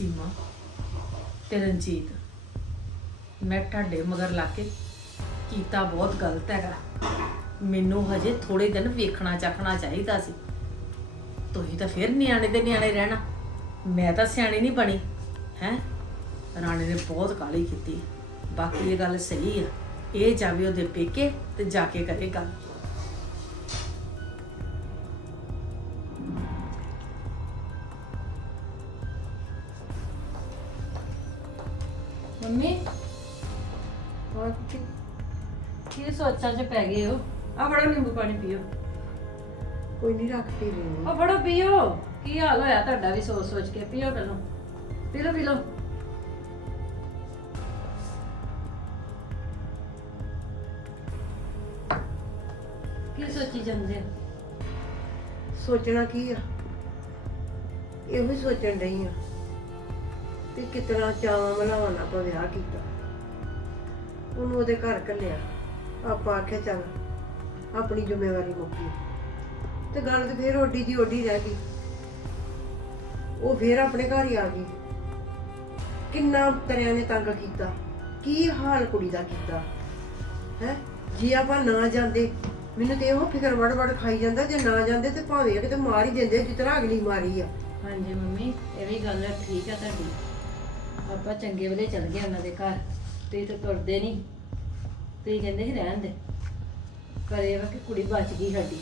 ਸੀਮਾ ਤੇ ਰਣਜੀਤ। ਮੈਂ ਤੁਹਾਡੇ ਮਗਰ ਲਾ ਕੇ ਕੀਤਾ ਬਹੁਤ ਗਲਤ ਹੈਗਾ। ਮੈਨੂੰ ਹਜੇ ਥੋੜੇ ਦਿਨ ਵੇਖਣਾ ਚੱਖਣਾ ਚਾਹੀਦਾ ਸੀ। ਤੁਸੀਂ ਤਾਂ ਫਿਰ ਨਿਆਣੇ ਦੇ ਨਿਆਣੇ ਰਹਿਣਾ। ਮੈਂ ਤਾਂ ਸਿਆਣੀ ਨਹੀਂ ਬਣੀ, ਹੈ? ਰਾਣੀ ਨੇ ਬਹੁਤ ਕਾਲੀ ਕੀਤੀ। ਬਾਕੀ ਇਹ ਗੱਲ ਸਹੀ ਆ। ਇਹ ਜਾਵੇ ਉਹਦੇ ਪੇਕੇ ਤੇ ਜਾ ਕੇ ਕਰੇ ਗੱਲ। ਗਏ ਹੋ ਆ ਬੜਾ ਨਿੰਬੂ ਪਾਣੀ ਪੀਓ। ਕੋਈ ਨਹੀਂ ਰੱਖ ਪੀ ਲੈਣੀ ਆ ਬੜਾ ਪੀਓ। ਕੀ ਹਾਲ ਹੋਇਆ ਤੁਹਾਡਾ ਵੀ ਸੋਚ ਸੋਚ ਕੇ? ਪੀਓ ਪਹਿਲਾਂ। ਪੀ ਲਓ ਪੀ ਲਓ ਕੀ ਸੋਚੀ ਜਾਂਦੇ ਹੋ? ਸੋਚਣਾ ਕੀ ਆ? ਇਹੋ ਹੀ ਸੋਚਣ ਡਈ ਆ ਕਿ ਕਿਤਨਾ ਚਾਵਾਂ ਨਾਲ ਆਪਾਂ ਵਿਆਹ ਕੀਤਾ। ਉਹਨੂੰ ਉਹਦੇ ਘਰ ਘੱਲਿਆ। ਆਪਾਂ ਆਖਿਆ ਚੱਲ, ਆਪਣੀ ਜ਼ਿੰਮੇਵਾਰੀ ਮੁੱਕੀ ਤੇ ਗੱਲ ਤੇ ਫੇਰ ਓਡੀ ਦੀ ਓਡੀ ਰਹਿ ਗਈ। ਉਹ ਫੇਰ ਆਪਣੇ ਘਰ ਹੀ ਆ ਗਈ। ਕਿੰਨਾ ਤਰਿਆਂ ਨੇ ਤੰਗ ਕੀਤਾ, ਕੀ ਹਾਲ ਕੁੜੀ ਦਾ ਕੀਤਾ, ਹੈ? ਜੇ ਆਪਾਂ ਨਾ ਜਾਂਦੇ, ਮੈਨੂੰ ਤੇ ਇਹੋ ਫਿਕਰ ਵੜ ਵੜ ਖਾਈ ਜਾਂਦਾ, ਜੇ ਨਾ ਜਾਂਦੇ ਤੇ ਭਾਵੇਂ ਕਿਤੇ ਮਾਰ ਹੀ ਦਿੰਦੇ, ਜਿਸ ਤਰ੍ਹਾਂ ਅਗਲੀ ਮਾਰੀ ਆ। ਹਾਂਜੀ ਮੰਮੀ, ਇਹ ਵੀ ਗੱਲ ਠੀਕ ਆ ਤੁਹਾਡੀ। ਆਪਾਂ ਚੰਗੇ ਵੇਲੇ ਚੱਲ ਗਏ ਉਹਨਾਂ ਦੇ ਘਰ ਤੇ ਤਾਂ ਤੁਰਦੇ ਨਹੀਂ ਤੁਸੀਂ ਕਹਿੰਦੇ ਸੀ ਰਹਿਣ ਦੇ। ਪਰ ਇਹ ਵਾ ਕਿ ਕੁੜੀ ਬਚ ਗਈ ਸਾਡੀ।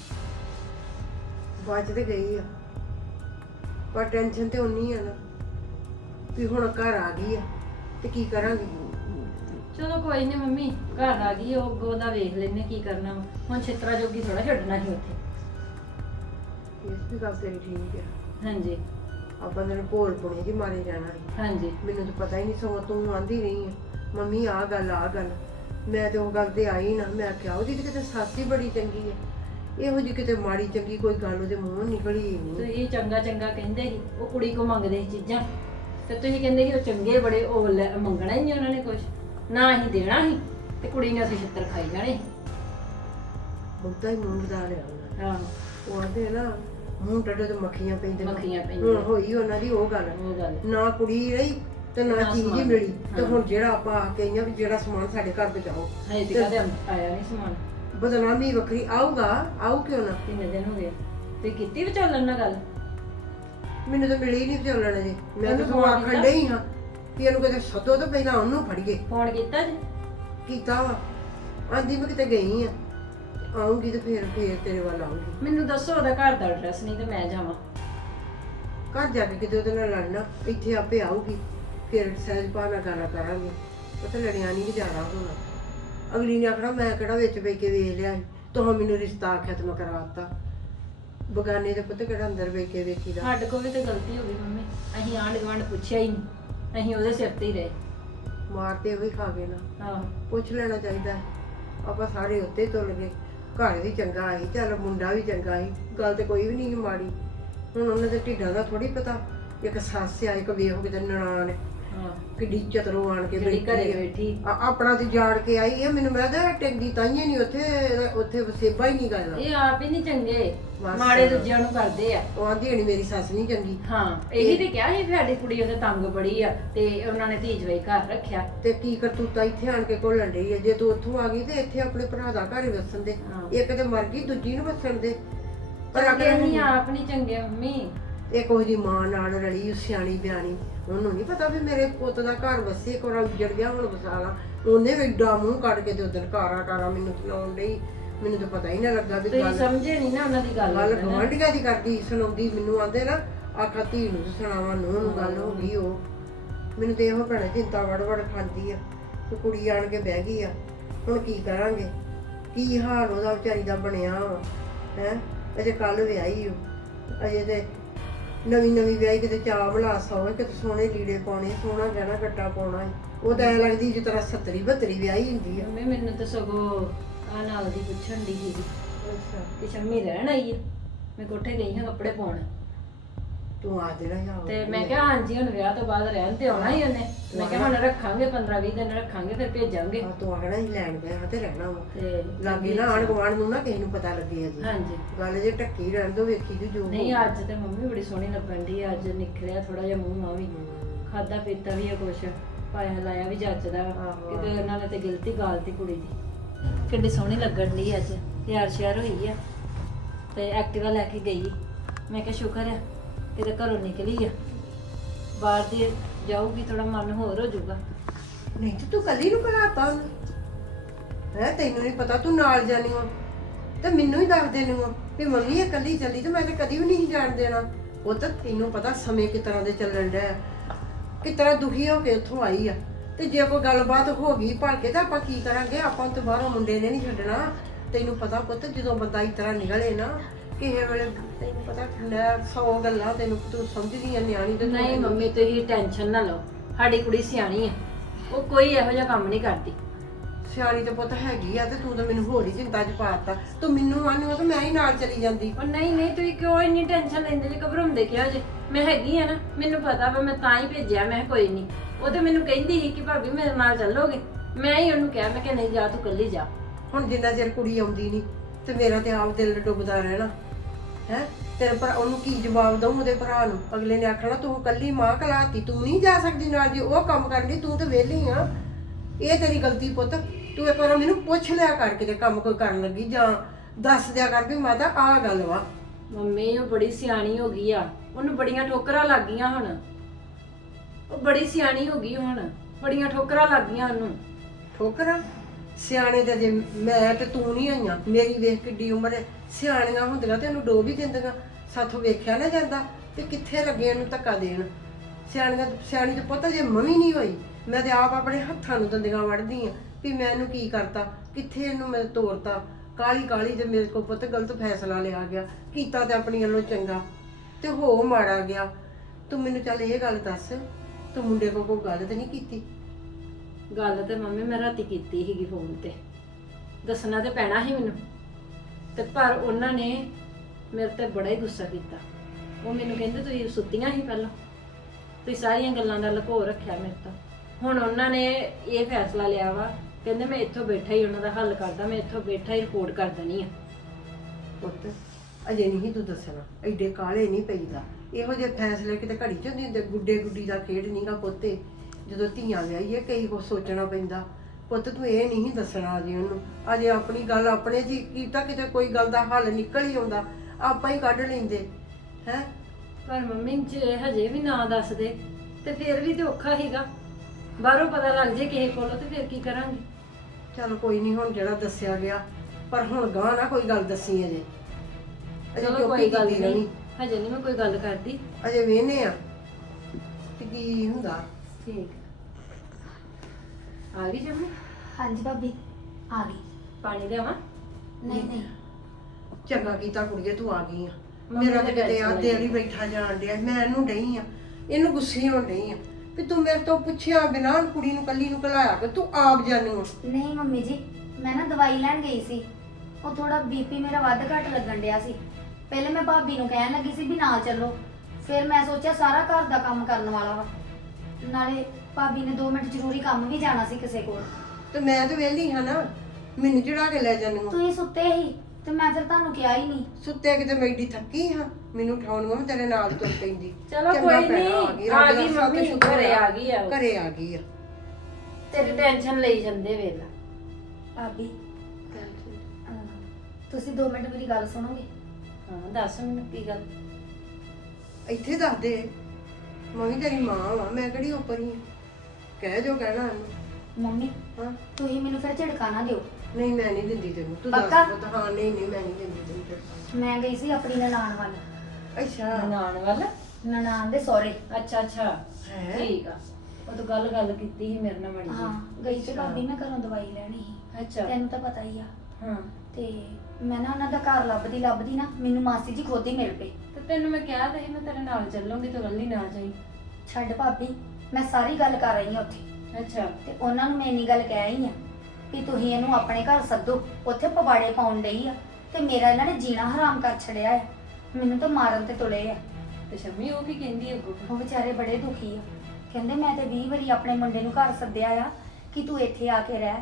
ਬਚ ਤੇ ਗਈ ਆ। ਪਰ ਟੈਨਸ਼ਨ ਤੇ ਉਨੀ ਆ ਨਾ ਵੀ ਹੁਣ ਘਰ ਆ ਗਈ ਆ ਤੇ ਕੀ ਕਰਾਂਗੇ? ਚਲੋ ਕੋਈ ਨਹੀਂ ਮੰਮੀ ਘਰ ਆ ਗਈ ਉਹ ਅੱਗੋਂ ਦਾ ਵੇਖ ਲੈਨੇ ਕੀ ਕਰਨਾ ਵਾ। ਹੁਣ ਛਿੱਤਰਾ ਜੋਗੀ ਥੋੜਾ ਛੱਡਣਾ ਸੀ ਉੱਥੇ। ਇਸ ਵੀ ਗੱਲ ਤੇਰੀ ਠੀਕ ਆ। ਹਾਂਜੀ। ਆਪਾਂ ਨੇ ਭੋਲ ਪੁਣੇ ਜੀ ਮਾਰੇ ਜਾਣਾ ਸੀ। ਹਾਂਜੀ। ਮੈਨੂੰ ਤਾਂ ਪਤਾ ਹੀ ਨਹੀਂ ਸੋ ਤੂੰ ਆਂਦੀ ਰਹੀ ਆ। ਮੰਮੀ ਆ ਗੱਲ ਆ ਗੱਲ। ਮੈਂ ਤੇ ਉਹ ਗੱਲ ਤੇ ਆਈ ਨਾ ਮੈਂ ਕਿਹਾ ਉਹਦੀ ਤੇ ਕਿਤੇ ਸੱਸ ਹੀ ਬੜੀ ਚੰਗੀ ਹੈ ਇਹੋ ਜਿਹੀ ਕਿਤੇ ਮਾੜੀ ਚੰਗੀ ਕੋਈ ਗੱਲ ਉਹਦੇ ਮੂੰਹੋਂ ਨਿਕਲੀ ਹੀ ਨਹੀਂ। ਤੁਸੀਂ ਚੰਗਾ ਚੰਗਾ ਕਹਿੰਦੇ ਸੀ ਉਹ ਕੁੜੀ ਕੋ ਮੰਗਦੇ ਸੀ ਚੀਜ਼ਾਂ। ਤੇ ਤੁਸੀਂ ਕਹਿੰਦੇ ਸੀ ਉਹ ਚੰਗੇ ਬੜੇ ਉਹ ਲੈ- ਮੰਗਣਾ ਹੀ ਨਹੀਂ ਉਹਨਾਂ ਨੇ ਕੁਝ ਨਾ ਹੀ ਦੇਣਾ ਸੀ ਤੇ ਕੁੜੀ ਨੇ ਅਸੀਂ ਛਿੱਤਰ ਖਾਈ ਜਾਣੇ। ਬਹੁਤਾ ਹੀ ਮੂੰਹ ਵਧਾ ਲਿਆ ਉਹਨਾਂ ਨੇ। ਹਾਂ। ਉਹ ਆਂਦੇ ਨਾ ਮੂੰਹ ਟੱਡੇ ਤੇ ਮੱਖੀਆਂ ਪੈਂਦੀਆਂ। ਮੱਖੀਆਂ ਹੁਣ ਪੈਂਦੀਆਂ। ਹੋਈ ਉਹਨਾਂ ਦੀ ਉਹ ਗੱਲ। ਉਹ ਗੱਲ। ਨਾ ਕੁੜੀ ਰਹੀ ਤੇ ਨਾ ਨਾ ਚੀਜ਼ ਹੀ ਸਮਾਨ। ਮਿਲੀ ਤੇ ਹਾਂ। ਹੁਣ ਜਿਹੜਾ ਆਪਾਂ ਆ ਕੇ ਆਈਆਂ ਵੀ ਜਿਹੜਾ ਸਮਾਨ ਸਾਡੇ ਘਰ ਪਹੁੰਚਾਓ ਹਜੇ ਤੇ ਕਦੇ ਆਇਆ ਨਹੀਂ ਸਮਾਨ। ਬਦਨਾਮੀ ਵੱਖਰੀ ਆਊਗਾ ਆਊ ਕਿਉਂ ਨਾ? ਕਿੰਨੇ ਦਿਨ ਹੋ ਗਏ? ਤੇ ਕੀਤੀ ਵਿਚਾਲਣ ਨਾਲ ਗੱਲ? ਮੈਨੂੰ ਤਾਂ ਮਿਲੀ ਨਹੀਂ ਚੱਲਣ ਜੀ ਮੈਂ ਤਾਂ ਉਹਨੂੰ ਸਗੋਂ ਫੋਨ ਆਖਣ ਕੀਤਾ? ਡਈ ਹਾਂ ਵੀ ਇਹਨੂੰ ਕਿਤੇ ਸੱਦੋ ਤਾਂ ਪਹਿਲਾਂ ਉਹਨੂੰ ਫੜੀਏ ਫੋਨ ਕੀਤਾ ਜੀ? ਕੀਤਾ ਵਾ। ਆਂਦੀ ਮੈਂ ਕਿਤੇ ਗਈ ਆ। ਆਉਂਗੀ ਤੇ ਫੇਰ ਫੇਰ ਤੇਰੇ ਵੱਲ ਆਉਂਗੀ ਮੈਨੂੰ ਦੱਸੋ ਉਹਦਾ ਘਰ ਦਾ ਐਡਰੈਸ ਨਹੀਂ ਤੇ ਮੈਂ ਜਾਵਾਂ। ਘਰ ਜਾ ਕੇ ਕਿਤੇ ਉਹਦੇ ਨਾਲ ਲੜਨਾ ਇੱਥੇ ਆਪੇ ਆਊਗੀ। ਫਿਰ ਸਹਿਜ ਪਾ ਨਾਲ ਗੱਲ ਕਰਾਂਗੇ। ਪਤਾ ਲੜਿਆ ਨਹੀਂ ਗੁਜ਼ਾਰਾ ਹੋਣਾ। ਅਗਲੀ ਨੇ ਆਖਣਾ ਮੈਂ ਕਿਹੜਾ ਵਿੱਚ ਬੈ ਕੇ ਵੇਖ ਲਿਆ ਸੀ? ਤੂੰ ਮੈਨੂੰ ਰਿਸ਼ਤਾ ਆਖਿਆ ਤੇ ਮੈਂ ਕਰਾਤਾ ਬਗਾਨੇ ਦੇ ਪੁੱਤ ਕਿਹੜਾ ਅੰਦਰ ਵੇਖ ਕੇ ਵੇਖੀਦਾ? ਸਾਡੇ ਕੋਲ ਵੀ ਤੇ ਗਲਤੀ ਹੋ ਗਈ ਮੰਮੀ। ਅਸੀਂ ਆਂਢ ਗੁਆਂਢ ਪੁੱਛਿਆ ਹੀ ਨਹੀਂ ਅਸੀਂ ਉਹਦੇ ਸਿਰ ਤੇ ਹੀ ਰਹੇ। ਮਾਰ ਤੇ ਉਹੀ ਖਾ ਗਏ ਨਾ। ਹਾਂ ਪੁੱਛ ਲੈਣਾ ਚਾਹੀਦਾ ਹੈ। ਆਪਾਂ ਸਾਰੇ ਉੱਤੇ ਹੀ ਤੁਲ ਗਏ। ਘਰ ਵੀ ਚੰਗਾ ਸੀ ਚੱਲ ਮੁੰਡਾ ਵੀ ਚੰਗਾ ਸੀ। ਗੱਲ ਤੇ ਕੋਈ ਵੀ ਨਹੀਂ ਸੀ ਮਾੜੀ। ਹੁਣ ਉਹਨਾਂ ਦੇ ਢਿੱਡਾਂ ਦਾ ਥੋੜੀ ਪਤਾ। ਇੱਕ ਸੱਸ ਆ ਇੱਕ ਵੇਖ ਕਿਤੇ ਨਨਾਣ ਹਾਂ ਕਿੱਡੀ ਚਤਰੋ ਆਣ ਕੇ ਜਿਹੜੀ ਘਰੇ ਹੈ। ਬੈਠੀ। ਆ- ਆਪਣਾ ਤੇ ਜਾੜ ਕੇ ਆਈ ਹੈ ਮੈਨੂੰ ਮੈਂ ਤਾਂ ਟੰਗੀ ਤਾਈਏ ਨਹੀਂ ਉੱਥੇ ਉੱਥੇ ਵਸੇਬਾ ਹੀ ਨਹੀਂ ਗੱਲ ਇਹ ਆਪ ਹੀ ਨਹੀਂ ਚੰਗੇ। ਬਸ। ਮਾੜੇ ਦੂਜਿਆਂ ਨੂੰ ਕਰਦੇ ਆ। ਉਹ ਆਂਦੀ ਹਣੀ ਮੇਰੀ ਸੱਸ ਨਹੀਂ ਚੰਗੀ। ਹਾਂ ਇਹੀ ਤੇ ਕਿਹਾ ਸੀ ਵੀ ਸਾਡੀ ਕੁੜੀ ਉਹਦੇ ਤੰਗ ਬੜੀ ਆ ਤੇ ਉਹਨਾਂ ਨੇ ਧੀ ਜਵਾਈ ਘਰ ਰੱਖਿਆ। ਤੇ ਕੀ ਕਰਤੂਤਾ ਇੱਥੇ ਆਣ ਕੇ ਘੋਲਣ ਡਈ ਹੈ ਜੇ ਤੂੰ ਉੱਥੋਂ ਆ ਗਈ ਤੇ ਇੱਥੇ ਆਪਣੇ ਭਰਾ ਦਾ ਘਰ ਹੀ ਵਸਣ ਦੇ। ਹਾਂ। ਇੱਕ ਤੇ ਮਰ ਗਈ ਦੂਜੀ ਨੂੰ ਵਸਣ ਦੇ। ਪਰ ਚੰਗੇ ਅਗਰ ਨਹੀਂ ਆਪ ਨਹੀਂ ਚੰਗੇ ਮੰਮੀ। ਇੱਕ ਉਹਦੀ ਮਾਂ ਨਾਲ ਰਲੀ ਸਿਆਣੀ ਬਿਆਣੀ। ਉਹਨੂੰ ਨਹੀਂ ਪਤਾ ਵੀ ਮੇਰੇ ਪੁੱਤ ਦਾ ਘਰ ਵਸੇ ਕੋਰਾ ਉੱਜੜ ਗਿਆ ਹੁਣ ਵਸਾ ਲਾ। ਉਹਨੇ ਵੀ ਏਡਾ ਮੂੰਹ ਕੱਢ ਕੇ ਤੇ ਉਧਰ ਕਾਰਾ ਕਾਰਾ ਮੈਨੂੰ ਸੁਣਾਉਣ ਡਈ। ਮੈਨੂੰ ਤਾਂ ਪਤਾ ਹੀ ਨਾ ਲੱਗਾ ਵੀ ਤੁਸੀਂ ਗੱਲ ਸਮਝੇ ਨਹੀਂ ਨਾ ਉਹਨਾਂ ਦੀ ਗੱਲ। ਗੱਲ। ਗਵਾਂਢੀਆਂ ਦੀ ਕਰਦੀ ਸੁਣਾਉਂਦੀ ਮੈਨੂੰ ਆਂਦੇ ਨਾ ਆਖਾ ਧੀ ਨੂੰ ਸੁਣਾਵਾ ਨੂੰ ਨੂੰ ਗੱਲ ਹੋ ਗਈ ਉਹ। ਮੈਨੂੰ ਤੇ ਇਹੋ ਭੈਣੇ ਚਿੰਤਾ ਵੜ ਵੜ ਖਾਂਦੀ ਆ ਤੇ ਕੁੜੀ ਆਣ ਕੇ ਬਹਿ ਗਈ ਆ। ਹੁਣ ਕੀ ਕਰਾਂਗੇ? ਕੀ ਹਾਲ ਉਹਦਾ ਵਿਚਾਰੀ ਦਾ ਬਣਿਆ ਹੈ? ਅਜੇ ਕੱਲ ਵਿਆਹੀ ਉਹ ਅਜੇ ਤੇ ਨਵੀਂ ਨਵੀਂ ਵਿਆਹੀ ਕਿਤੇ ਚਾਹ ਬਲਾ ਸੌ ਕਿਤੇ ਸੋਹਣੇ ਲੀੜੇ ਪਾਉਣੇ ਸੋਹਣਾ ਗਹਿਣਾ ਗੱਟਾ ਪਾਉਣਾ। ਏ। ਉਹ ਤਾਂ ਐ ਲੱਗਦੀ ਜਿਸ ਤਰ੍ਹਾਂ 70 72 ਵਿਆਹੀ ਹੁੰਦੀ ਆ। ਮੰਮੀ ਮੈਨੂੰ ਤਾਂ ਸਗੋਂ ਆ ਨਾਲ ਦੀ ਪੁੱਛਣ ਦੀ ਸੀ ਅੱਛਾ। ਕਿ ਸ਼ੰਮੀ ਰਹਿਣ ਆਈ ਹੈ ਮੈਂ ਕੋਠੇ ਗਈ ਹਾਂ ਕੱਪੜੇ ਪਾਉਣ। ਤੂੰ ਆ ਜਿਹੜਾ ਜਾ ਤੇ ਮੈਂ ਕਿਹਾ ਹਾਂਜੀ ਹੁਣ ਵਿਆਹ ਤੋਂ ਬਾਅਦ ਰਹਿਣ ਤੇ ਆਉਣਾ ਹੀ ਉਹਨੇ। ਮੈਂ ਕਿਹਾ ਹੁਣ ਰੱਖਾਂਗੇ 15 20 ਦਿਨ ਰੱਖਾਂਗੇ ਫਿਰ ਭੇਜਾਂਗੇ। ਆ ਤੂੰ ਆਖਣਾ ਹੀ ਲੈਣ ਗਿਆ ਤੇ ਰਹਿਣਾ ਵਾ। ਤੇ ਲਾਗੇ ਨਾ ਆਣ ਗਵਾਣ ਨੂੰ ਨਾ ਕਿਸੇ ਨੂੰ ਪਤਾ ਲੱਗੇ ਅਜੇ ਹਾਂਜੀ। ਗੱਲ ਜੇ ਟੱਕੀ ਰਹਿਣ ਦੋ ਵੇਖੀ ਜੋ ਜੋ ਨਹੀਂ ਅੱਜ ਤੇ ਮੰਮੀ ਬੜੀ ਸੋਹਣੀ ਲੱਗਣ ਦੀ ਅੱਜ ਨਿਕਲਿਆ ਥੋੜਾ ਜਿਹਾ ਮੂੰਹ ਆ ਵੀ। ਖਾਦਾ ਪੀਤਾ ਵੀ ਆ ਕੁਛ ਪਾਇਆ ਲਾਇਆ ਵੀ ਜੱਜਦਾ। ਕਿਤੇ ਉਹਨਾਂ ਨੇ ਤੇ ਗਲਤੀ ਗਾਲਤੀ ਕੁੜੀ ਦੀ। ਕਿੱਡੀ ਸੋਹਣੀ ਲੱਗਣ ਲਈ ਅੱਜ। ਤਿਆਰ ਸ਼ਿਆਰ ਹੋਈ ਆ। ਤੇ ਐਕਟਿਵਾ ਲੈ ਕੇ ਗਈ। ਮੈਂ ਕਿਹਾ ਸ਼ੁਕਰ ਆ। ਕਿਤੇ ਘਰੋਂ ਨਿਕਲੀ ਆ। ਬਾਹਰ ਦੀ ਜਾਊਗੀ ਥੋੜਾ ਮਨ ਹੋਰ ਹੋ ਜਾਊਗਾ। ਨਹੀਂ ਤੇ ਤੂੰ ਕੱਲੀ ਨੂੰ ਘਲਾਤਾ ਹੈ, ਤੈਨੂੰ ਨਹੀਂ ਪਤਾ, ਤੂੰ ਨਾਲ ਜਾਣੀ ਹੋ ਤੇ ਮੈਨੂੰ ਹੀ ਦੱਸ ਦੇਣੀ ਹੋ ਵੀ ਮੰਮੀ ਇਹ ਕੱਲੀ ਚੱਲੀ ਤੇ ਮੈਂ ਤੇ ਕਦੀ ਵੀ ਨਹੀਂ ਜਾਣ ਦੇਣਾ। ਉਹ ਤਾਂ ਤੈਨੂੰ ਪਤਾ ਸਮੇਂ ਕਿਸ ਤਰ੍ਹਾਂ ਦੇ ਚੱਲਣ ਡਿਆ। ਕਿਸ ਤਰ੍ਹਾਂ ਦੁਖੀ ਹੋ ਕੇ ਉੱਥੋਂ ਆਈ ਆ। ਤੇ ਜੇ ਕੋਈ ਗੱਲਬਾਤ ਹੋ ਗਈ ਭੜ ਕੇ ਤਾਂ ਆਪਾਂ ਕੀ ਕਰਾਂਗੇ? ਆਪਾਂ ਤੋਂ ਬਾਹਰੋਂ ਮੁੰਡੇ ਨੇ ਨਹੀਂ ਛੱਡਣਾ। ਤੈਨੂੰ ਪਤਾ ਪੁੱਤ, ਜਦੋਂ ਬੰਦਾ ਇਸ ਤਰ੍ਹਾਂ ਨਿਕਲੇ ਨਾ ਕਿਸੇ ਵੇਲੇ ਤੈਨੂੰ ਪਤਾ ਲੈ 100 ਗੱਲਾਂ ਤੈਨੂੰ ਤੂੰ ਸਮਝਦੀ ਆ ਨਿਆਣੀ ਤੇ ਤੂੰ ਨਹੀਂ ਮੰਮੀ ਤੁਸੀਂ ਟੈਨਸ਼ਨ ਨਾ ਲਓ। ਸਾਡੀ ਕੁੜੀ ਸਿਆਣੀ ਆ। ਉਹ ਕੋਈ ਇਹੋ ਜਿਹਾ ਕੰਮ ਨਹੀਂ ਕਰਦੀ। ਸਿਆਣੀ ਤੇ ਪੁੱਤ ਹੈਗੀ ਆ ਤੇ ਤੂੰ ਤਾਂ ਮੈਨੂੰ ਹੋਰ ਹੀ ਚਿੰਤਾ 'ਚ ਪਾਤਾ। ਤੂੰ ਮੈਨੂੰ ਆਨੂੰ ਤਾਂ ਮੈਂ ਹੀ ਨਾਲ ਚਲੀ ਜਾਂਦੀ। ਉਹ ਨਹੀਂ ਨਹੀਂ ਤੁਸੀਂ ਕਿਉਂ ਇੰਨੀ ਟੈਨਸ਼ਨ ਲੈਂਦੇ ਜੇ? ਘਬਰਾਉਂਦੇ ਕਿਉਂ ਜੇ? ਮੈਂ ਹੈਗੀ ਆ ਨਾ ਮੈਨੂੰ ਪਤਾ ਵਾ ਮੈਂ ਤਾਂ ਹੀ ਭੇਜਿਆ ਮੈਂ ਕਿਹਾ ਕੋਈ ਨਹੀਂ ਉਹ ਤੇ ਮੈਨੂੰ ਕਹਿੰਦੀ ਸੀ ਕਿ ਭਾਬੀ ਮੇਰੇ ਨਾਲ ਚੱਲੋਗੇ। ਮੈਂ ਹੀ ਉਹਨੂੰ ਕਿਹਾ ਮੈਂ ਕਿ ਨਹੀਂ ਜਾ ਤੂੰ ਇਕੱਲੀ ਜਾ। ਹੁਣ ਜਿੰਨਾ ਚਿਰ ਕੁੜੀ ਆਉਂਦੀ ਨਹੀਂ ਤੇ ਮੇਰਾ ਤੇ ਆਪ ਦਿਲ ਡੁੱਬਦਾ ਰਹਿਣਾ। ਹੈ? ਤੇਰੇ ਪਰ ਉਹਨੂੰ ਕੀ ਜਵਾਬ ਦਊਂ ਉਹਦੇ ਭਰਾ ਨੂੰ? ਅਗਲੇ ਨੇ ਆਖਣਾ ਤੂੰ ਕੱਲੀ ਮਾਂ ਕਲਾਤੀ ਤੂੰ ਨਹੀਂ ਜਾ ਸਕਦੀ ਨਾਲ ਜੇ ਉਹ ਕੰਮ ਕਰਨੀ ਤੂੰ ਤੇ ਵਿਹਲੀ ਆ। ਇਹ ਤੇਰੀ ਗਲਤੀ ਪੁੱਤ। ਤੂੰ ਇੱਕ ਵਾਰ ਮੈਨੂੰ ਪੁੱਛ ਲਿਆ ਕਰ ਕਿਤੇ ਕੰਮ ਕੋਈ ਕਰਨ ਲੱਗੀ ਜਾਂ ਦੱਸ ਦਿਆ ਕਰ ਵੀ ਮਾਤਾ ਆਹ ਗੱਲ ਵਾ। ਮੰਮੀ ਉਹ ਬੜੀ ਸਿਆਣੀ ਹੋ ਗਈ ਆ। ਉਹਨੂੰ ਬੜੀਆਂ ਠੋਕਰਾਂ ਲੱਗ ਗਈਆਂ ਹੁਣ। ਉਹ ਬੜੀ ਸਿਆਣੀ ਹੋ ਗਈ ਹੁਣ। ਬੜੀਆਂ ਠੋਕਰਾਂ ਲੱਗ ਗਈਆਂ ਉਹਨੂੰ। ਠੋਕਰਾਂ? ਸਿਆਣੇ ਤੇ ਜੇ ਮੈਂ ਤੇ ਤੂੰ ਨਹੀਂ ਆਈਆਂ। ਮੇਰੀ ਵੇਖ ਕਿੱਡੀ ਉਮਰ ਹੈ। ਸਿਆਣੀਆਂ ਹੁੰਦੀਆਂ ਤੇ ਉਹਨੂੰ ਡੋ ਵੀ ਦਿੰਦੀਆਂ, ਸਾਥੋਂ ਵੇਖਿਆ ਨਾ ਜਾਂਦਾ ਤੇ ਕਿੱਥੇ ਲੱਗੇ ਇਹਨੂੰ ਧੱਕਾ ਦੇਣ। ਸਿਆਣੀਆਂ, ਸਿਆਣੀ ਤੇ ਪੁੱਤ ਜੇ ਮੰਮੀ ਨਹੀਂ ਹੋਈ। ਮੈਂ ਤੇ ਆਪ ਆਪਣੇ ਹੱਥਾਂ ਨੂੰ ਦੰਦੀਆਂ ਵੜਦੀ ਆ ਵੀ ਮੈਂ ਇਹਨੂੰ ਕੀ ਕਰਤਾ, ਕਿੱਥੇ ਇਹਨੂੰ ਮੈਂ ਤੋਰਤਾ। ਕਾਲੀ ਕਾਲੀ ਜੇ ਮੇਰੇ ਕੋਲ ਪੁੱਤ ਗਲਤ ਫੈਸਲਾ ਲਿਆ ਗਿਆ, ਕੀਤਾ ਤੇ ਆਪਣੀ ਵੱਲੋਂ ਚੰਗਾ। ਤੇ ਹੋ ਮਾੜਾ ਗਿਆ। ਤੂੰ ਮੈਨੂੰ ਚੱਲ ਇਹ ਗੱਲ ਦੱਸ, ਤੂੰ ਮੁੰਡੇ ਕੋਲ ਕੋਈ ਗੱਲ ਤੇ ਨਹੀਂ ਕੀਤੀ? ਗੱਲ ਤੇ ਮੰਮੀ ਮੈਂ ਰਾਤੀ ਕੀਤੀ ਸੀਗੀ ਫੋਨ ਤੇ। ਦੱਸਣਾ ਤੇ ਪੈਣਾ ਸੀ ਮੈਨੂੰ। ਤੇ ਪਰ ਉਹਨਾਂ ਨੇ ਮੇਰੇ ਤੇ ਬੜਾ ਹੀ ਗੁੱਸਾ ਕੀਤਾ। ਉਹ ਮੈਨੂੰ ਕਹਿੰਦੇ, ਤੁਸੀਂ ਸੁੱਤੀਆਂ ਸੀ ਪਹਿਲਾਂ। ਤੁਸੀਂ ਸਾਰੀਆਂ ਗੱਲਾਂ ਦਾ ਲੁਕੋ ਰੱਖਿਆ ਮੇਰੇ ਤੋਂ। ਹੁਣ ਉਹਨਾਂ ਨੇ ਇਹ ਫੈਸਲਾ ਲਿਆ ਵਾ, ਕਹਿੰਦੇ ਮੈਂ ਇੱਥੋਂ ਬੈਠਾ ਹੀ, ਉਹਨਾਂ ਦਾ ਹੱਲ ਕਰਦਾ, ਮੈਂ ਇੱਥੋਂ ਬੈਠਾ ਹੀ ਰਿਪੋਰਟ ਕਰ ਦੇਣੀ ਆ। ਪੁੱਤ, ਅਜੇ ਨਹੀਂ ਤੂੰ ਦੱਸਣਾ। ਐਡੇ ਕਾਲੇ ਨਹੀਂ ਪਈਦਾ। ਇਹੋ ਜਿਹੇ ਫੈਸਲੇ ਕਿਤੇ ਘੜੀ ਚ ਹੁੰਦੇ ਹੁੰਦੇ ਗੁੱਡੇ ਗੁੱਡੀ ਦਾ ਖੇਡ ਨਹੀਂਗਾ ਪੁੱਤੇ। ਜਦੋਂ ਧੀਆਂ ਵਿਆਹੀਏ, ਕਈ ਕੁਛ ਸੋਚਣਾ ਪੈਂਦਾ। ਪੁੱਤ ਤੂੰ ਇਹ ਨਹੀਂ ਦੱਸਣਾ ਅਜੇ ਉਹਨੂੰ। ਅਜੇ ਆਪਣੀ ਗੱਲ ਆਪਣੇ ਜੀ ਕੀਤਾ ਕਿਤੇ ਕੋਈ ਗੱਲ ਦਾ ਹੱਲ ਨਿਕਲ ਹੀ ਆਉਂਦਾ। ਆਪਾਂ ਹੀ ਕੱਢ ਲੈਂਦੇ ਹੈ? ਪਰ ਮੰਮੀ ਜੇ ਹਜੇ ਵੀ ਨਾ ਦੱਸਦੇ ਤੇ ਫਿਰ ਵੀ ਤੇ ਔਖਾ ਹੀਗਾ ਬਾਹਰੋਂ ਪਤਾ ਲੱਗ ਜੇ ਕਿਸੇ ਕੋਲੋਂ ਤੇ ਫਿਰ ਕੀ ਕਰਾਂਗੇ? ਚਲ ਕੋਈ ਨਹੀਂ ਹੁਣ ਜਿਹੜਾ ਦੱਸਿਆ ਗਿਆ ਪਰ ਹੁਣ ਗਾਂ ਨਾ ਕੋਈ ਗੱਲ ਦੱਸੀ ਅਜੇ। ਅਜੇ ਚਲੋ ਚੁੱਪ ਕੋਈ ਗੱਲ ਕੀਤੀ ਨਹੀਂ ਰਹਿਣੀ। ਹਜੇ ਨਹੀਂ ਮੈਂ ਕੋਈ ਗੱਲ ਕਰਦੀ। ਅਜੇ ਵੇਹਨੇ ਆ ਤੇ ਕੀ ਹੁੰਦਾ? ਠੀਕ। ਆ ਗਈ ਜੰਮੂ? ਹਾਂਜੀ ਭਾਬੀ ਆ ਗਈ। ਪਾਣੀ ਦੇਵਾਂ ਨਹੀਂ ਨਹੀਂ। ਚੰਗਾ ਕੀਤਾ ਕੁੜੀਏ ਤੂੰ ਆ ਗਈ ਆ। ਮੰਮੀ ਮੇਰਾ ਤੇ ਕਿਤੇ ਆ tension ਦਿਲ। ਹੀ ਬੈਠਾ ਜਾਣ ਡਿਆ। ਮੈਂ ਇਹਨੂੰ ਡਈ ਆ ਇਹਨੂੰ ਗੁੱਸੇ ਹੋਣ ਡਈ ਆ ਵੀ ਤੂੰ ਮੇਰੇ ਤੋਂ ਪੁੱਛਿਆ ਬਿਨਾਂ ਕੁੜੀ ਨੂੰ ਕੱਲੀ ਨੂੰ ਘਲਾਇਆ ਕਿ ਤੂੰ ਆਪ ਜਾਣੀ ਆ। ਨਹੀਂ ਮੰਮੀ ਜੀ ਮੈਂ ਨਾ ਦਵਾਈ ਲੈਣ ਗਈ ਸੀ। ਉਹ ਥੋੜਾ ਬੀਪੀ ਮੇਰਾ ਵੱਧ ਘੱਟ ਲੱਗਣ ਡਿਆ ਸੀ। ਪਹਿਲੇ ਮੈਂ ਭਾਬੀ ਨੂੰ ਕਹਿਣ ਲੱਗੀ ਸੀ ਵੀ ਨਾਲ ਚੱਲੋ। ਫਿਰ ਮੈਂ ਸੋਚਿਆ ਸਾਰਾ ਘਰ ਦਾ ਕੰਮ ਕਰਨ ਵਾਲਾ ਵਾ। ਨਾਲੇ ਭਾਬੀ ਨੇ 2 ਮਿੰਟ ਜ਼ਰੂਰੀ ਕੰਮ ਵੀ ਜਾਣਾ ਸੀ ਕਿਸੇ ਕੋਲ। ਤੇ ਮੈਂ ਤੇ ਵਿਹਲੀ ਹਾਂ ਨਾ ਮੈਨੂੰ ਚੜਾ ਕੇ ਲੈ ਜਾਣੀ ਆ ਤੁਸੀਂ ਸੁੱਤੇ ਹੀ ਤੇ ਮੈਂ ਫਿਰ ਤੁਹਾਨੂੰ ਕਿਹਾ ਹੀ ਨਹੀਂ। ਸੁੱਤੇ ਕਿਤੇ ਮੈਂ ਏਡੀ ਥੱਕੀ ਹਾਂ ਮੈਨੂੰ ਉਠਾਉਣ ਮੈਂ ਤੇਰੇ ਨਾਲ ਤੁਰ ਪੈਂਦੀ। ਚਲੋ ਚੰਗਾ ਕੋਈ ਭੈਣਾ, ਨਹੀਂ ਰੱਬ ਆ ਦਾ ਗਈ ਸਭ ਮੰਮੀ ਸ਼ੁਕਰ ਘਰੇ ਆ। ਗਈ ਆ ਉਹ। ਘਰੇ ਆ ਗਈ ਆ। ਤੇਰੀ ਟੈਨਸ਼ਨ ਲਈ ਜਾਂਦੇ ਵੇਲਾ ਭਾਬੀ ਅਹ, ਤੁਸੀਂ 2 ਮਿੰਟ ਮੇਰੀ ਗੱਲ ਸੁਣੋਗੇ? ਹਾਂ ਦੱਸ ਮੈਨੂੰ ਕੀ ਗੱਲ। ਇੱਥੇ ਦੱਸ ਦੇ ਮੈਂ ਵੀ ਤੇਰੀ ਮਾਂ ਵਾਂ ਮੈਂ ਕਿਹੜੀ ਉੱਪਰ ਹੀ ਆਂ। ਕਹਿ ਜੋ ਕਹਿਣਾ ਇਹਨੂੰ। ਮੰਮੀ ਹਾਂ। ਤੁਸੀਂ ਮੈਨੂੰ ਫਿਰ ਝਿੜਕਾ ਨਾ ਦਿਓ। ਨਹੀਂ ਮੈਂ ਨਹੀਂ ਦਿੰਦੀ ਤੈਨੂੰ। ਤੂੰ ਪੱਕਾ? ਦੱਸ ਪੁੱਤ। ਹਾਂ ਨਹੀਂ ਨਹੀਂ ਮੈਂ ਨਹੀਂ ਦਿੰਦੀ ਤੈਨੂੰ। ਮੈਂ ਗਈ ਸੀ ਆਪਣੀ ਨਨਾਣ ਵੱਲ। ਅੱਛਾ। ਨਾਨ ਵੱਲ? ਨਨਾਣ ਦੇ ਸਹੁਰੇ। ਅੱਛਾ ਅੱਛਾ। ਹੈ? ਠੀਕ ਆ। ਉਹ ਤਾਂ ਗੱਲ ਗੱਲ ਕੀਤੀ ਸੀ ਮੇਰੇ ਨਾਲ ਮੜੀ ਹਾਂ ਗਈ ਤੇ। ਭਾਬੀ ਮੈਂ ਘਰੋਂ ਦਵਾਈ ਲੈਣੀ ਸੀ। ਅੱਛਾ। ਤੈਨੂੰ ਤਾਂ ਪਤਾ ਹੀ ਆ। ਹਾਂ। ਤੇ ਮੈਂ ਨਾ ਉਹਨਾਂ ਦਾ ਘਰ ਲੱਭਦੀ ਲੱਭਦੀ ਨਾ ਮੈਨੂੰ ਮਾਸੀ ਜੀ ਖੁਦ ਹੀ ਮਿਲ ਪਏ। ਤੇ ਤੈਨੂੰ ਮੈਂ ਕਿਹਾ ਤਾਂ ਸੀ ਮੈਂ ਤੇਰੇ ਨਾਲ ਚੱਲੂੰਗੀ ਤੂੰ ਗੱਲੀ ਨਾ ਜਾਈ। ਛੱਡ ਭਾਬੀ ਮੈਂ ਸਾਰੀ ਗੱਲ ਕਰ ਰਹੀ ਹਾਂ ਉੱਥੇ। ਅੱਛਾ। ਤੇ ਉਹਨਾਂ ਨੂੰ ਮੈਂ ਇੰਨੀ ਗੱਲ ਕਹਿ ਰਹੀ ਆ ਵੀ ਤੁਸੀਂ ਇਹਨੂੰ ਆਪਣੇ ਘਰ ਸੱਦੋ ਉੱਥੇ ਪਵਾੜੇ ਪਾਉਣ ਡਈ ਆ ਤੇ ਮੇਰਾ ਇਹਨਾਂ ਨੇ ਜੀਣਾ ਹਰਾਮ ਕਰ ਛੜਿਆ ਆ। ਮੈਨੂੰ ਤਾਂ ਮਾਰਨ ਤੇ ਤੁਲੇ ਆ। ਤੇ ਸ਼ਮੀ ਉਹ ਕੀ ਕਹਿੰਦੀ ਅੱਗੋਂ? ਉਹ ਵਿਚਾਰੇ ਬੜੇ ਦੁਖੀ ਆ। ਕਹਿੰਦੇ ਮੈਂ ਤੇ 20 ਵਾਰੀ ਆਪਣੇ ਮੁੰਡੇ ਨੂੰ ਘਰ ਸੱਦਿਆ ਆ ਕਿ ਤੂੰ ਇੱਥੇ ਆ ਕੇ ਰਹਿ।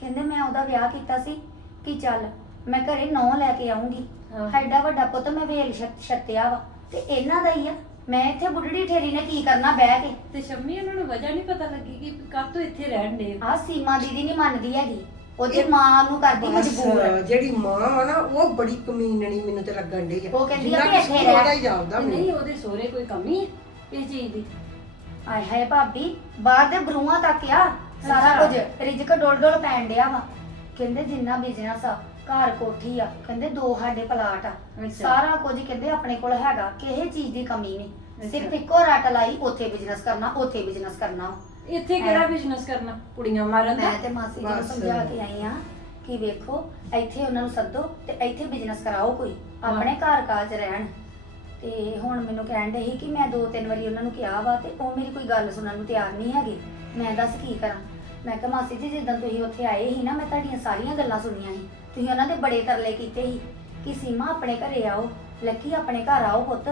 ਕਹਿੰਦੇ ਮੈਂ ਉਹਦਾ ਵਿਆਹ ਕੀਤਾ ਸੀ ਕਿ ਚੱਲ ਮੈਂ ਘਰੇ ਨੌ ਲੈ ਕੇ ਆਉਂਗੀ ਹਾਂ। ਐਡਾ ਵੱਡਾ ਪੁੱਤ ਮੈਂ ਵੇਲ ਛੱਤ- ਛੱਤਿਆ ਵਾ। ਤੇ ਇਹਨਾਂ ਦਾ ਹੀ ਆ। ਮੈਂ ਇੱਥੇ ਬੁੱਢੜੀ ਠੇਰੀ ਨੇ ਕੀ ਕਰਨਾ ਬਹਿ ਕੇ? ਤੇ ਸ਼ੰਮੀ ਉਹਨਾਂ ਨੂੰ ਵਜ੍ਹਾ ਨਹੀਂ ਪਤਾ ਲੱਗੀ ਕਿ ਕਾਹਤੋਂ ਇੱਥੇ ਰਹਿਣ ਦੇ ਆ? ਸੀਮਾ ਦੀਦੀ ਨਹੀਂ ਮੰਨਦੀ ਹੈਗੀ। ਉਹਦੀ ਮਾਂ ਨੂੰ ਕਰਦੀ ਮਜਬੂਰ। ਬਸ, ਜਿਹੜੀ ਮਾਂ ਆ ਨਾ ਉਹ ਬੜੀ ਕਮੀਨਣੀ ਮੈਨੂੰ ਤੇ ਲੱਗਣ ਡਈ ਆ। ਉਹ ਕਹਿੰਦੀ ਆ ਜਿੰਨਾ ਵੀ ਇੱਥੇ ਰਹਿ। ਉਹਦਾ ਹੀ ਜਾਪਦਾ ਨਹੀਂ ਮੈਨੂੰ। ਉਹਦੇ ਸਹੁਰੇ ਕੋਈ ਕਮੀ ਹੈ ਇਸ ਚੀਜ਼ ਦੀ। ਆਏ ਹਾਏ ਭਾਬੀ ਬਾਹਰ ਦੇ ਬਰੂਹਾਂ ਤੱਕ ਆ ਸਾਰਾ ਅੱਛਾ। ਕੁਝ। ਰਿਜਕ ਡੋਲ ਡੋਲ ਪੈਣ ਡਿਆ ਵਾ। ਕਹਿੰਦੇ ਜਿੰਨਾ ਬਿਜ਼ਨਸ ਆ ਘਰ ਕੋਠੀ ਆ ਕਹਿੰਦੇ ਦੋ ਸਾਡੇ ਪਲਾਟ ਆ। ਅੱਛਾ। ਸਾਰਾ ਕੁਝ ਕਹਿੰਦੇ ਆਪਣੇ ਕੋਲ ਹੈਗਾ ਕਿਸੇ ਚੀਜ਼ ਦੀ ਕਮੀ ਨਹੀਂ। ਸਿਰਫ ਇੱਕੋ ਰੱਟ ਲਾਈ ਉੱਥੇ ਬਿਜ਼ਨਸ ਕਰਨਾ ਉੱਥੇ ਬਿਜ਼ਨਸ ਕਰਨਾ। ਇੱਥੇ ਕਿਹੜਾ ਬਿਜ਼ਨਸ ਕਰਨਾ? ਕੁੜੀਆਂ ਮਾਰਨ ਦਾ? ਮੈਂ ਤੇ ਮਾਸੀ ਜੀ ਨੂੰ ਬਸ। ਸਮਝਾ ਕੇ ਆਈ ਆ ਕਿ ਵੇਖੋ ਇੱਥੇ ਉਹਨਾਂ ਨੂੰ ਸੱਦੋ ਤੇ ਇੱਥੇ ਬਿਜ਼ਨਸ ਕਰਾਓ ਕੋਈ ਆਪਣੇ ਘਰ ਕਾਜ ਰਹਿਣ। ਤੇ ਹੁਣ ਮੈਨੂੰ ਕਹਿਣ ਦੇ ਸੀ ਕਿ ਮੈਂ ਦੋ ਤਿੰਨ ਵਾਰੀ ਉਹਨਾਂ ਨੂੰ ਕਿਹਾ ਵਾ ਤੇ ਉਹ ਮੇਰੀ ਕੋਈ ਗੱਲ ਸੁਣਨ ਨੂੰ ਤਿਆਰ ਨਹੀਂ ਹੈਗੇ। ਮੈਂ ਦੱਸ ਕੀ ਕਰਾਂ? ਮੈਂ ਕਿਹਾ ਮਾਸੀ ਜੀ ਜਿੱਦਾਂ ਤੁਸੀਂ ਉੱਥੇ ਆਏ ਸੀ ਨਾ ਮੈਂ ਤੁਹਾਡੀਆਂ ਸਾਰੀਆਂ ਗੱਲਾਂ ਸੁਣੀਆਂ ਸੀ। ਤੁਸੀਂ ਉਹਨਾਂ ਦੇ ਬੜੇ ਤਰਲੇ ਕੀਤੇ ਸੀ ਕਿ ਸੀਮਾ ਆਪਣੇ ਘਰੇ ਆਓ ਲੱਕੀ ਆਪਣੇ ਘਰ ਆਓ ਪੁੱਤ।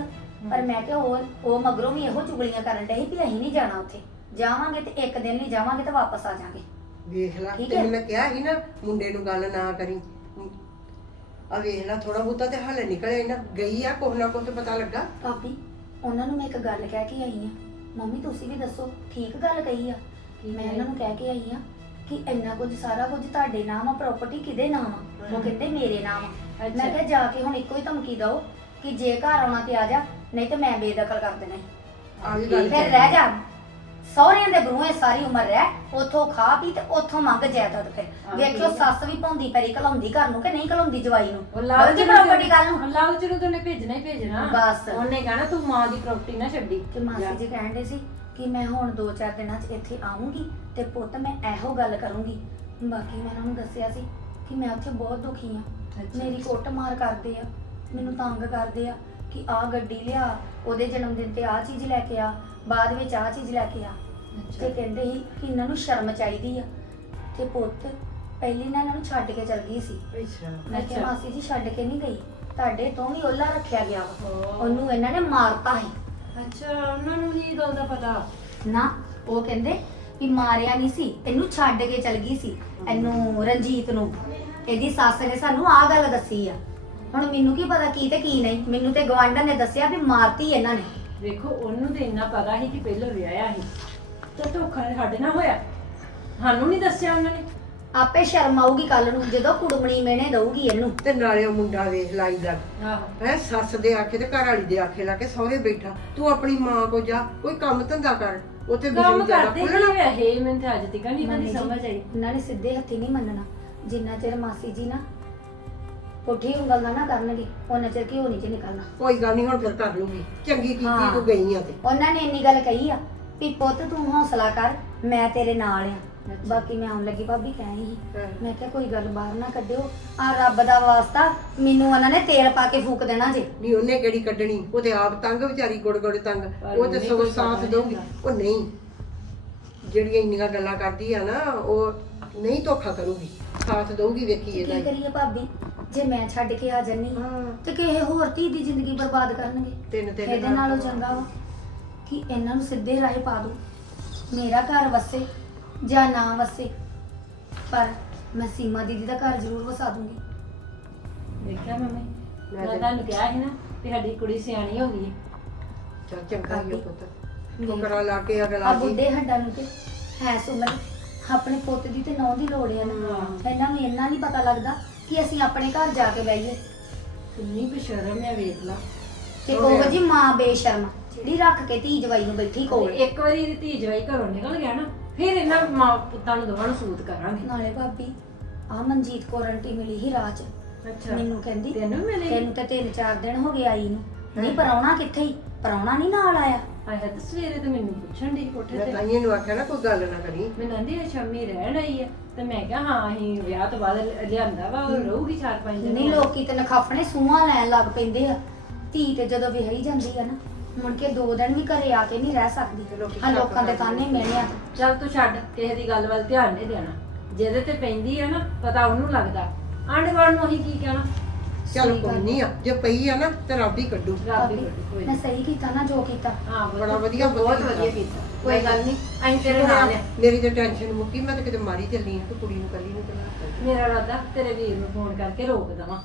ਪਰ ਮੈਂ ਕਿਹਾ ਉਹ ਉਹ ਮਗਰੋਂ ਵੀ ਇਹੋ ਚੁਗਲੀਆਂ ਕਰਨ ਡਏ ਸੀ ਵੀ ਅਸੀਂ ਨਹੀਂ ਜਾਣਾ ਉੱਥੇ। ਜਾਵਾਂਗੇ ਤੇ ਇੱਕ ਦਿਨ ਲਈ ਜਾਵਾਂਗੇ ਤੇ ਵਾਪਸ ਆ ਜਾਾਂਗੇ ਵੇਖ ਲੈ ਠੀਕ ਤੈਨੂੰ। ਮੈਂ ਕਿਹਾ ਸੀ ਨਾ ਮੁੰਡੇ ਨੂੰ ਗੱਲ ਨਾ ਕਰੀ। ਆ ਵੇਖ ਲੈ ਥੋੜਾ ਬਹੁਤਾ ਤੇ ਹਲੇ ਨਿਕਲਿਆ ਨਾ। ਗਈ ਆ ਕੁਛ ਨਾ ਕੁਛ ਤੇ ਪਤਾ ਲੱਗਾ। ਭਾਬੀ ਉਹਨਾਂ ਨੂੰ ਮੈਂ ਇੱਕ ਗੱਲ ਕਹਿ ਕੇ ਆਈ ਆ ਮੰਮੀ ਤੁਸੀਂ ਵੀ ਦੱਸੋ ਠੀਕ ਗੱਲ ਕਹੀ ਆ? ਕੀ ਮੈਂ ਕਹੀ? ਇਹਨਾਂ ਨੂੰ ਕਹਿ ਕੇ ਆਈ ਆ ਕਿ ਇੰਨਾ ਕੁਝ ਸਾਰਾ ਕੁਝ ਤੁਹਾਡੇ ਨਾਮ ਆ ਪ੍ਰਾਪਰਟੀ ਕਿਹਦੇ ਨਾਮ ਆ? ਉਹ ਕਹਿੰਦੇ ਮੇਰੇ ਨਾਮ ਆ। ਮੈਂ ਕਿਹਾ ਜਾ ਕੇ ਹੁਣ ਇੱਕੋ ਹੀ ਧਮਕੀ ਦਓ ਕਿ ਜੇ ਘਰ ਆਉਣਾ ਤੇ ਆ ਜਾ ਨਹੀਂ ਤੇ ਮੈਂ ਬੇਦਖਲ ਕਰ ਦੇਣਾ। ਆ ਵੀ ਗੱਲ ਫਿਰ ਰਹਿ ਜਾ। ਸਹੁਰਿਆਂ ਦੇ ਬਰੂਹੇ ਸਾਰੀ ਉਮਰ ਰਹਿ ਉਥੋਂ ਖਾ ਪੀ ਤੇ ਉਥੋਂ ਮੰਗ ਜਾਇਦਾਦ ਫਿਰ। ਵੇਖਿਓ ਸੱਸ ਵੀ ਭੌਂਦੀ ਪੈਰੀ ਘਲਾਉਂਦੀ ਘਰ ਨੂੰ ਕਿ ਨਹੀਂ ਘਲਾਉਂਦੀ ਜਵਾਈ ਨੂੰ? ਲਾਲਚ ਪ੍ਰਾਪਰਟੀ ਗੱਲ ਨੂੰ। ਲਾਲਚ ਨੂੰ ਤੂੰ ਭੇਜਣਾ ਹੀ ਭੇਜਣਾ। ਬਸ। ਉਹਨੇ ਕਹਿਣਾ ਤੂੰ ਮਾਂ ਦੀ ਪ੍ਰਾਪਰਟੀ ਨਾ ਛੱਡੀ। ਤੇ ਮਾਸੀ ਜੀ। ਕਹਿੰਦੇ ਸੀ ਕਿ ਮੈਂ ਹੁਣ 2-4 ਦਿਨਾਂ 'ਚ ਇੱਥੇ ਆਉਂਗੀ ਤੇ ਪੁੱਤ ਮੈਂ ਇਹੋ ਗੱਲ ਕਰੂੰਗੀ। ਬਾਕੀ ਮੈਂ ਉਹਨਾਂ ਨੂੰ ਦੱਸਿਆ ਸੀ ਕਿ ਮੈਂ ਉੱਥੇ ਬਹੁਤ ਦੁਖੀ ਆ ਅੱਛਾ। ਮੇਰੀ ਕੁੱਟਮਾਰ ਕਰਦੇ ਆ ਮੈਨੂੰ ਤੰਗ ਕਰਦੇ ਆ ਕਿ ਆਹ ਗੱਡੀ ਲਿਆ ਉਹਦੇ ਜਨਮ ਦਿਨ ਤੇ ਆਹ ਚੀਜ਼ ਲੈ ਕੇ ਆ ਬਾਅਦ ਵਿੱਚ ਆਹ ਚੀਜ਼ ਲੈ ਕੇ ਆ। ਤੇ ਕਹਿੰਦੇ ਸੀ ਕਿ ਇਹਨਾਂ ਨੂੰ ਸ਼ਰਮ ਚਾਹੀਦੀ ਆ। ਤੇ ਪੁੱਤ ਪਹਿਲੀ ਨਾ ਇਹਨਾਂ ਨੂੰ ਛੱਡ ਕੇ ਚਲ ਗਈ ਸੀ। ਅੱਛਾ। ਮੈਂ ਕਿਹਾ। ਮਾਸੀ ਜੀ ਛੱਡ ਕੇ ਨਹੀਂ ਗਈ। ਤੁਹਾਡੇ ਤੋਂ ਵੀ ਓਲਾ ਰੱਖਿਆ ਗਿਆ ਵਾ। ਉਹਨੂੰ ਇਹਨਾਂ ਨੇ ਮਾਰਤਾ ਸੀ। ਅੱਛਾ ਉਹਨਾਂ ਨੂੰ ਨਹੀਂ ਗੱਲ ਦਾ ਪਤਾ? ਨਾ ਉਹ ਕਹਿੰਦੇ ਵੀ ਮਾਰਿਆ ਨਹੀਂ ਸੀ ਇਹਨੂੰ ਛੱਡ ਕੇ ਚਲ ਗਈ ਸੀ ਇਹਨੂੰ ਰਣਜੀਤ ਨੂੰ। ਇਹਦੀ ਸੱਸ ਨੇ ਸਾਨੂੰ ਆਹ ਗੱਲ ਦੱਸੀ ਆ। ਹੁਣ ਮੈਨੂੰ ਕੀ ਪਤਾ ਕੀ ਤੇ ਕੀ ਨਹੀਂ। ਮੈਨੂੰ ਤੇ ਗਵਾਂਢਣ ਨੇ ਦੱਸਿਆ ਵੀ ਮਾਰਤੀ ਇਹਨਾਂ ਨੇ। ਵੇਖੋ ਉਹਨੂੰ ਤੇ ਇੰਨਾ ਪਤਾ ਸੀ ਕਿ ਪਹਿਲਾਂ ਵਿਆਹਿਆ ਸੀ। ਤੇ ਧੋਖਾ ਸਾਡੇ ਨਾਲ ਹੋਇਆ। ਸਾਨੂੰ ਨਹੀਂ ਦੱਸਿਆ ਉਹਨਾਂ ਨੇ। ਆਪੇ ਸ਼ਰਮ ਆਊਗੀ ਕੱਲ ਨੂੰ ਜਦੋਂ ਕੁੜਮਣੀ ਮੈਨੇ ਦਊਗੀ ਇਹਨੂੰ। ਤੇ ਨਾਲੇ ਉਹ ਮੁੰਡਾ ਵੇਖ ਲਾਈ ਦਾ ਆਹੋ। ਹੈ ਸੱਸ ਦੇ ਆਖੇ ਤੇ ਘਰ ਵਾਲੀ ਦੇ ਆਖੇ ਲਾ ਕੇ ਸਹੁਰੇ ਬੈਠਾ। ਤੂੰ ਆਪਣੀ ਮਾਂ ਕੋ ਜਾ ਕੋਈ ਕੰਮ ਧੰਦਾ ਕਰ। ਉੱਥੇ ਕੰਮ ਬਿਜਲੀ ਜ਼ਿਆਦਾ ਕਰਦੇ ਖੁੱਲਣਾ। ਕੀ ਵੈਸੇ ਮੈਨੂੰ ਤੇ ਅੱਜ ਤੱਕ ਨਹੀਂ ਜੀ, ਸਮਝ ਆਈ। ਇਹਨਾਂ ਨੇ ਸਿੱਧੇ ਹੱਥੀ ਨਹੀਂ ਮੰਨਣਾ। ਜਿੰਨਾ ਚਿਰ ਮਾਸੀ ਜੀ ਨਾ ਪੁੱਠੀ ਉਂਗਲ ਨਾ ਨਾ ਕਰਨਗੇ ਉਹਨਾਂ ਚਿਰ ਘਿਓ ਨਹੀਂ ਚ ਨਿਕਲਣਾ। ਕੋਈ ਗੱਲ ਨਹੀਂ ਹੁਣ ਫਿਰ ਕਰ ਲੂਗੀ। ਚੰਗੀ ਕੀਤੀ ਹਾਂ। ਤੂੰ ਗਈ ਆ ਤੇ। ਉਹਨਾਂ ਨੇ ਇੰਨੀ ਗੱਲ ਕਹੀ ਆ ਵੀ ਪੁੱਤ ਤੂੰ ਹੌਸਲਾ ਕਰ ਮੈਂ ਤੇਰੇ ਨਾਲ ਆ। ਬਾਕੀ ਮੈਂ ਆਉਣ ਲੱਗੀ ਭਾਬੀ ਕਹਿ ਸੀ ਹਾਂ। ਮੈਂ ਕਿਹਾ ਕੋਈ ਗੱਲ ਬਾਹਰ ਨਾ ਕੱਢਿਓ। ਆ ਰੱਬ ਦਾ ਵਾਸਤਾ ਮੈਨੂੰ ਉਹਨਾਂ ਨੇ ਤੇਲ ਪਾ ਕੇ ਫੂਕ ਦੇਣਾ ਜੇ। ਨਹੀਂ ਉਹਨੇ ਕਿਹੜੀ ਕੱਢਣੀ? ਉਹ ਤੇ ਆਪ ਤੰਗ ਵਿਚਾਰੀ ਗੁੜ ਗੁੜ ਤੰਗ ਉਹ ਤੇ ਸਗੋਂ ਸਾਥ ਦਊਗੀ। ਉਹ ਨਹੀਂ। ਜਿਹੜੀਆਂ ਇੰਨੀਆਂ ਗੱਲਾਂ ਕਰਦੀ ਆ ਨਾ ਉਹ ਨਹੀਂ ਧੋਖਾ ਕਰੂਗੀ। ਸਾਥ ਦਊਗੀ ਵੇਖੀ ਕੀ ਇਹਦਾ। ਕਰੀਏ ਭਾਬੀ? ਜੇ ਮੈਂ ਛੱਡ ਕੇ ਆ ਜੰਨੀ ਤੇ ਕਿਸੇ ਹੋਰ ਧੀ ਦੀ ਜ਼ਿੰਦਗੀ ਬਰਬਾਦ ਕਰਨਗੇ। ਤਿੰਨ ਤਿੰਨ ਇਹਦੇ ਨਾਲੋਂ। ਚੰਗਾ ਵਾ ਕਿ ਇਹਨਾਂ ਨੂੰ ਸਿੱਧੇ ਰਾਹ ਪਾ ਦੋ। ਮੇਰਾ ਘਰ ਵਸੇ। ਜਾਂ ਨਾ ਵਸੇ। ਪਰ ਮੈਂ ਸੀਮਾ ਦੀਦੀ ਦਾ ਘਰ ਜ਼ਰੂਰ ਵਸਾ ਦੂੰਗੀ। ਦੇਖਿਆ ਮੰਮੀ ਮੈਂ ਮੈਂ ਤੇ- ਤੁਹਾਨੂੰ ਕਿਹਾ ਸੀ ਨਾ ਕਿ ਸਾਡੀ ਕੁੜੀ ਸਿਆਣੀ ਹੋ ਗਈ ਹੈ। ਚੱਲ ਚੰਗਾ ਹੀ ਆ ਭਾਬੀ। ਪੁੱਤ ਟੋਕਰਾ ਲਾ ਕੇ ਅਗਲਾ ਆ ਜੀ ਬੁੱਢੇ ਹੱਡਾਂ ਨੂੰ ਤੇ ਹੈ ਸੁਮਨ ਆਪਣੇ ਪੁੱਤ ਦੀ ਤੇ ਨੌ ਦੀ ਲੋੜ ਹੈ ਨਾ। ਹਾਂ। ਇਹਨਾਂ ਨੂੰ ਇੰਨਾ ਨਹੀਂ ਪਤਾ ਲੱਗਦਾ ਕਿ ਅਸੀਂ ਆਪਣੇ ਘਰ ਜਾ ਕੇ ਬਈਏ ਕਿੰਨੀ ਬੇਸ਼ਰਮ ਹੈ ਵੇਖ ਲਾ। ਤੇ। ਉਹ ਜੀ ਮਾਂ ਬੇਸ਼ਰਮ ਜਿਹੜੀ ਰੱਖ ਕੇ ਧੀ ਜਵਾਈ ਨੂੰ ਬੈਠੀ ਕੋਲ। ਇੱਕ ਵਾਰੀ ਇਹਦੀ ਧੀ ਜਵਾਈ ਘਰੋਂ ਨਿਕਲ ਗਿਆ ਨਾ ਫਿਰ ਇਹਨਾਂ ਮਾਂ ਪੁੱਤਾਂ ਨੂੰ ਦੋਵਾਂ ਨੂੰ ਸੂਤ ਕਰਾਂਗੇ। ਨਾਲੇ ਭਾਬੀ ਆ ਮਨਜੀਤ ਕੌਰ ਆਂਟੀ ਮਿਲੀ ਹੀ ਰਾਜ ਅੱਛਾ। ਮੈਨੂੰ ਕਹਿੰਦੀ ਤੈਨੂੰ ਵੀ ਮਿਲੀ? ਤੈਨੂੰ ਤੇ ਤਿੰਨ ਚਾਰ ਦਿਨ ਹੋ ਗਏ ਆਈ ਨੂੰ। ਨਹੀਂ ਪਰਾਉਣਾ ਕਿੱਥੇ ਹੀ ਪਰਾਉਣਾ ਨਹੀਂ ਨਾਲ ਆਇਆ। ਆਇਆ ਤੇ ਸਵੇਰੇ ਤੇ ਮੈਨੂੰ ਪੁੱਛਣ ਦੀ ਕੋਠੇ ਮੈਂ ਤੇ। ਤਾਂ ਇਹਨੂੰ ਆਖਿਆ ਨਾ ਕੋਈ ਗੱਲ ਨਾ ਕਰੀ। ਮੈਨੂੰ ਕਹਿੰਦੀ ਇਹ ਸ਼ਾਮੀ ਰਹਿਣ ਆਈ ਹੈ ਤੇ ਮੈਂ ਕਿਹਾ ਹਾਂ ਅਸੀਂ ਵਿਆਹ ਤੋਂ ਬਾਅਦ ਲਿ- ਲਿਆਂਦਾ ਵਾ ਉਹ ਰਹੂਗੀ ਚਾਰ ਪੰਜ ਦਿਨ ਨਹੀਂ ਲੋਕੀ ਤੇ ਨਖਾਫਣੇ ਸੂਹਾਂ ਲੈਣ ਲੱਗ ਪੈਂਦੇ ਆ। ਧੀ ਤੇ ਜਦੋਂ ਵਿਆਹੀ ਜਾਂਦੀ ਆ ਨਾ ਮੁੜ ਕੇ ਦੋ ਦਿਨ ਵੀ ਘਰੇ ਆ ਕੇ ਨਹੀਂ ਰਹਿ ਤੇ ਸਕਦੀ ਲੋਕੀ ਆ ਲੋਕਾਂ ਦੇ ਤਾਨੇ ਮਿਹਣਿਆ ਚੱਲ ਤੂੰ ਛੱਡ ਕਿਸੇ ਦੀ ਗੱਲ ਵੱਲ ਧਿਆਨ ਨਹੀਂ ਦੇਣਾ। ਜਿਹਦੇ ਤੇ ਪੈਂਦੀ ਹੈ ਨਾ ਪਤਾ ਉਹਨੂੰ ਲੱਗਦਾ। ਆਂਢ ਗੁਆਂਢ ਨੂੰ ਅਸੀਂ ਕੀ ਕਹਿਣਾ? ਚੱਲ ਸਹੀ ਕੋਈ ਗੱਲ। ਨਹੀਂ ਆ। ਜੇ ਪਈ ਆ ਨਾ ਤੇ ਰੱਬ ਹੀ ਕੱਢੂ। ਰੱਬ ਹੀ ਕੋਈ ਮੈਂ। ਸਹੀ ਕੀਤਾ ਨਾ ਜੋ ਕੀਤਾ। ਹਾਂ ਬਹੁਤ- ਬੜਾ ਵਧੀਆ ਬਹੁਤ। ਵਧੀਆ ਕੀਤਾ। ਕੋਈ ਗੱਲ ਨਹੀਂ ਅਸੀਂ ਤੇਰੇ ਨਾਲ ਆ। ਮੇਰੀ ਤਾਂ ਟੈਨਸ਼ਨ ਮੁੱਕੀ ਮੈਂ ਤਾਂ ਕਿਤੇ ਮਾਰੀ ਚੱਲੀ ਆ ਕਿ ਕੁੜੀ ਨੂੰ ਕੱਲੀ ਨੂੰ ਤੇ ਕੱਢ। ਮੇਰਾ ਰਾਦਾ ਤੇਰੇ ਵੀਰ ਨੂੰ ਫੋਨ ਕਰਕੇ ਰੋਕ ਦਵਾਂ।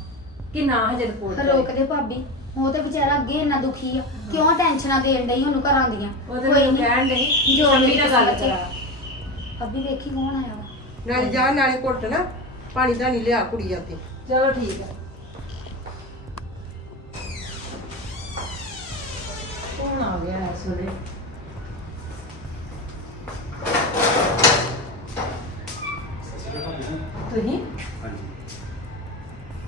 ਕਿ ਨਾ ਹਜੇ ਰਿਪੋਰਟ ਰੋਕ ਦੇ ਭਾਬੀ। ਉਹ ਤੇ ਵਿਚਾਰਾ ਅੱਗੇ ਇੰਨਾ ਦੁਖੀ ਆ। ਕਿਉਂ ਟੈਨਸ਼ਨਾਂ ਦੇਣ ਡਈ ਉਹਨੂੰ ਘਰਾਂ ਦੀਆਂ? ਮੈਨੂੰ ਨੀ, ਕਹਿਣ ਡਈ ਜੋ ਸ਼ਮੀ ਮੇਰੀ ਨਾਲ ਗੱਲ। ਕਰਾ। ਅੱਬੀ ਵੇਖੀ ਕੌਣ ਆਇਆ ਵਾ? ਨਾਲੇ ਜਾ ਨਾਲੇ ਘੁੱਟ ਨਾ ਪਾਣੀ ਦਾ ਨਹੀਂ ਲਿਆ ਕੁੜੀ ਜਾਂਦੀ ਚਲੋ ਠੀਕ ਹੈ ਕੌਣ ਆ ਗਿਆ ਇਸ ਵੇਲੇ? ਤੁਸੀਂ? ਹਾਂਜੀ।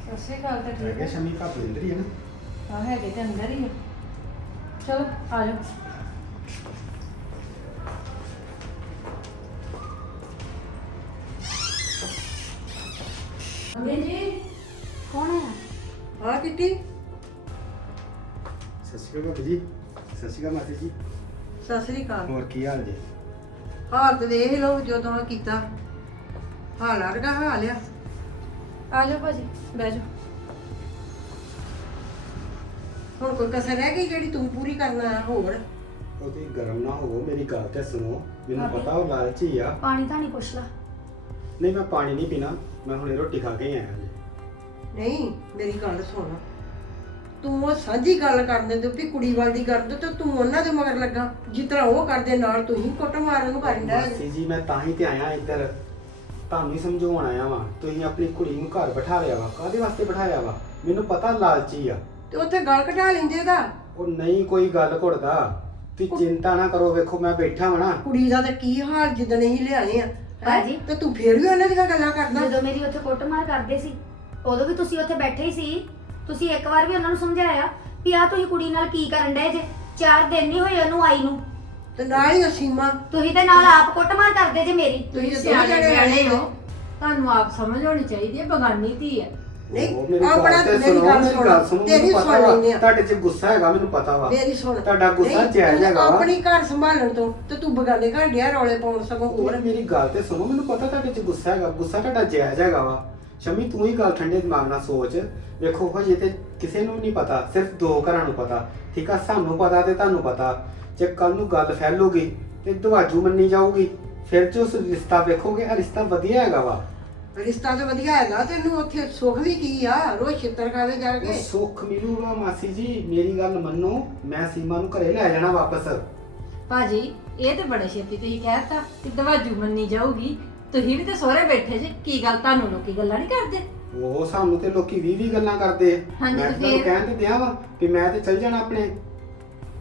ਸਤਿ ਸ਼੍ਰੀ ਅਕਾਲ ਤਾਂ ਮੈਂ ਠੀਕ ਕਿਹਾ ਹੈ ਸ਼ਮੀ ਭਾਪੀ ਅੰਦਰ ਹੀ ਹੈ ਨਾ। ਹਾਂ ਹੈਗੇ ਤੇ ਅੰਦਰ ਹੀ ਆ। ਚਲੋ ਆ ਜਾਓ। ਮੰਮੀ ਜੀ ਕੌਣ ਆਇਆ ਹਾਂ ਕਿੱਟੀ? ਸਤਿ ਸ਼੍ਰੀ ਅਕਾਲ ਭਾਪੀ ਜੀ। ਸਤਿ ਸ਼੍ਰੀ ਅਕਾਲ ਮਾਤਾ ਜੀ। ਸਤਿ ਸ੍ਰੀ ਅਕਾਲ। ਹੋਰ ਕੀ ਹਾਲ ਜੀ? ਹਾਲਤ ਦੇਖ ਲਓ ਜਦੋਂ ਮੈਂ ਕੀਤਾ। ਹਾਲ ਅਰਗਾ ਹਾਲ ਆ। ਆ ਜਾਓ ਭਾਜੀ ਬਹਿ ਜਾਓ। ਹੁਣ ਕੋਈ ਕਸਰ ਰਹਿ ਗਈ ਜਿਹੜੀ ਤੂੰ ਪੂਰੀ ਕਰਨਾ ਹੈ ਹੋਰ? ਉਹ ਤੁਸੀਂ ਗਰਮ ਨਾ ਹੋਵੋ ਮੇਰੀ ਗੱਲ ਤੇ ਸੁਣੋ। ਮੈਨੂੰ ਭਾਬੀ। ਪਤਾ ਉਹ ਲਾਲਚੀ ਆ। ਪਾਣੀ ਤਾਂ ਨਹੀਂ ਲਾ। ਨਹੀਂ ਮੈਂ ਪਾਣੀ ਨਹੀਂ ਪੀਣਾ। ਮੈਂ ਹੁਣੇ ਰੋਟੀ ਖਾ ਕੇ ਹੀ ਆਇਆ ਜੀ ਨਹੀਂ ਮੇਰੀ ਗੱਲ ਸੁਣ। ਤੂੰ ਉਹ ਸਾਂਝੀ ਗੱਲ ਕਰ ਦਿੰਦੇ ਵੀ ਕੁੜੀ ਵਾਲੀ ਦੋ ਤੇ ਤੂੰ ਉਹਨਾਂ ਦੇ ਮਗਰ ਲੱਗਾ। ਜਿਸ ਤਰ੍ਹਾਂ ਉਹ ਕਰਦੇ ਨਾਲ ਤੂੰ ਹੀ ਕੁੱਟ ਮਾਰਨ ਨੂੰ ਕਰਨ ਦਾ ਮਾਸੀ ਜੀ ਮੈਂ ਤਾਂ ਹੀ ਤੇ ਆਇਆ ਇੱਧਰ। ਤੁਹਾਨੂੰ ਹੀ ਸਮਝਾਉਣ ਆਇਆ ਵਾਂ। ਤੁਸੀਂ ਆਪਣੀ ਕੁੜੀ ਨੂੰ ਘਰ ਬਿਠਾ ਲਿਆ ਵਾ। ਕਾਹਦੇ ਵਾਸਤੇ ਬਿਠਾਇਆ ਵਾ? ਮੈਨੂੰ ਪਤਾ ਲਾਲਚੀ ਆ। ਤੇ ਉੱਥੇ ਗਲ ਕਢਾ ਲੈਂਦੇ ਦਾ ਉਹ ਨਹੀਂ ਕੋਈ ਗੱਲ ਘੁੱਟਦਾ। ਤੁਸੀਂ ਚਿੰਤਾ ਨਾ ਕਰੋ ਵੇਖੋ ਮੈਂ ਬੈਠਾ ਵਾਂ ਨਾ। ਕੁੜੀ ਦਾ ਤੇ ਕੀ ਹਾਲ ਜਿੱਦਣ ਅਸੀਂ ਲਿਆਏ ਆ। ਹੈਂ? ਬਾਜੀ। ਤੇ ਤੂੰ ਫੇਰ ਵੀ ਉਹਨਾਂ ਦੀਆਂ ਗੱਲਾਂ ਕਰਦਾ। ਜਦੋਂ ਮੇਰੀ ਉੱਥੇ ਕੁੱਟਮਾਰ ਕਰਦੇ ਸੀ ਉਦੋਂ ਵੀ ਤੁਸੀਂ ਉੱਥੇ ਬੈਠੇ ਹੀ ਸੀ। ਤੁਸੀਂ ਇੱਕ ਵਾਰ ਵੀ ਉਹਨਾਂ ਨੂੰ ਸਮਝਾਇਆ ਵੀ ਆ ਤੁਸੀਂ ਕੁੜੀ ਨਾਲ ਕੀ ਕਰਨ ਡਏ ਜੇ? ਚਾਰ ਦਿਨ ਨਹੀਂ ਹੋਏ ਉਹਨੂੰ ਆਈ ਨੂੰ। ਤੇ ਨਾਲ ਹੀ ਉਹ ਸੀਮਾ ਤੁਸੀਂ ਤੇ ਨਾਲ ਆਪ ਕੁੱਟਮਾਰ ਕਰਦੇ ਜੇ ਮੇਰੀ। ਤੁਸੀਂ ਦੋਵੇਂ ਸਿਆਣੇ ਜਣੇ ਬਿਆਣੇ ਆਏ ਹੋ। ਤੁਹਾਨੂੰ ਆਪ ਸਮਝ ਹੋਣੀ ਚਾਹੀਦੀ ਹੈ ਬਗਾਨੀ ਧੀ ਹੈ। ਉਹ ਨਹੀਂ ਮੇਰੀ ਗੱਲ ਆਪਣਾ ਤੇ ਮੇਰੀ ਸੁਣੋ, ਗੱਲ ਮੇਰੀ ਗੱਲ ਸੁਣ ਸੁਣੋ, ਤੇਰੀ ਮੈਨੂੰ ਸੁਣ ਵਾ, ਲੈਂਦੇ ਆ। ਤੁਹਾਡੇ 'ਚ ਗੁੱਸਾ ਹੈਗਾ ਮੈਨੂੰ ਪਤਾ ਵਾ। ਮੇਰੀ ਸੁਣ। ਤੁਹਾਡਾ ਗੁੱਸਾ ਨਹੀਂ, ਜਾਇਜ਼ ਤੂੰ ਹੈਗਾ ਵਾ। ਆਪਣੀ ਘਰ ਸੰਭਾਲਣ ਤੋਂ ਤੇ ਤੂੰ ਬਗਾਨੇ ਘਰ ਡਿਆ ਰੌਲੇ ਪਾਉਣ ਸਗੋਂ ਹੋਰ ਹੋਰ। ਮੇਰੀ ਗੱਲ ਤੇ ਸੁਣੋ ਮੈਨੂੰ ਪਤਾ ਤੁਹਾਡੇ 'ਚ ਗੁੱਸਾ ਹੈਗਾ ਗੁੱਸਾ ਤੁਹਾਡਾ ਜਾਇਜ਼ ਹੈਗਾ ਵਾ। ਸ਼ਮੀ ਤੂੰ ਹੀ ਗੱਲ ਠੰਡੇ ਦਿਮਾਗ ਨਾਲ ਸੋਚ। ਵੇਖੋ ਹਜੇ ਤੇ ਕਿਸੇ ਨੂੰ ਨਹੀਂ ਪਤਾ ਸਿਰਫ ਦੋ ਘਰਾਂ ਨੂੰ ਪਤਾ। ਠੀਕ ਆ ਸਾਨੂੰ ਪਤਾ ਤੇ ਤੁਹਾਨੂੰ ਪਤਾ। ਜੇ ਕੱਲ ਨੂੰ ਗੱਲ ਫੈਲੂਗੀ ਤੇ ਦਵਾਜੂ ਮੰਨੀ ਜਾਊਗੀ ਫਿਰ ਜੋ ਰਿਸ਼ਤਾ ਵੇਖੋਗੇ ਇਹ ਰਿਸ਼ਤਾ ਵਧੀਆ ਹੈਗਾ ਵਾ। ਰਿਸ਼ਤਾ ਤਾਂ ਵਧੀਆ ਹੈਗਾ ਤੈਨੂੰ ਉੱਥੇ ਸੁੱਖ ਵੀ ਕੀ ਆ? ਰੋਜ਼ ਛਿੱਤਰ ਖਾਵੇ ਜਾ ਉਹ ਕੇ ਸੁੱਖ ਮਿਲੂਗਾ ਮਾਸੀ ਜੀ ਮੇਰੀ ਗੱਲ ਮੰਨੋ ਮੈਂ ਸੀਮਾ ਨੂੰ ਘਰੇ ਲੈ ਜਾਣਾ ਵਾਪਸ। ਭਾਜੀ ਇਹ ਤੇ ਬੜੇ ਛੇਤੀ ਤੁਸੀਂ ਕਹਿਤਾ ਕਿ ਦਵਾਜੂ ਮੰਨੀ ਜਾਊਗੀ। ਤੁਸੀਂ ਵੀ ਤੇ ਸਹੁਰੇ ਬੈਠੇ ਜੇ ਕੀ ਗੱਲ ਤੁਹਾਨੂੰ ਲੋਕੀ ਗੱਲਾਂ ਨਹੀਂ ਕਰਦੇ? ਉਹ ਸਾਨੂੰ ਤੇ ਲੋਕੀ 20 20 ਗੱਲਾਂ ਕਰਦੇ। ਆ। ਹਾਂਜੀ, ਮੈਂ ਤੇ ਤੁਹਾਨੂੰ ਫਿਰ? ਕਹਿਣ ਤੇ ਦਿਆ ਵਾ ਕਿ ਮੈਂ ਤੇ ਚੱਲ ਜਾਣਾ ਆਪਣੇ।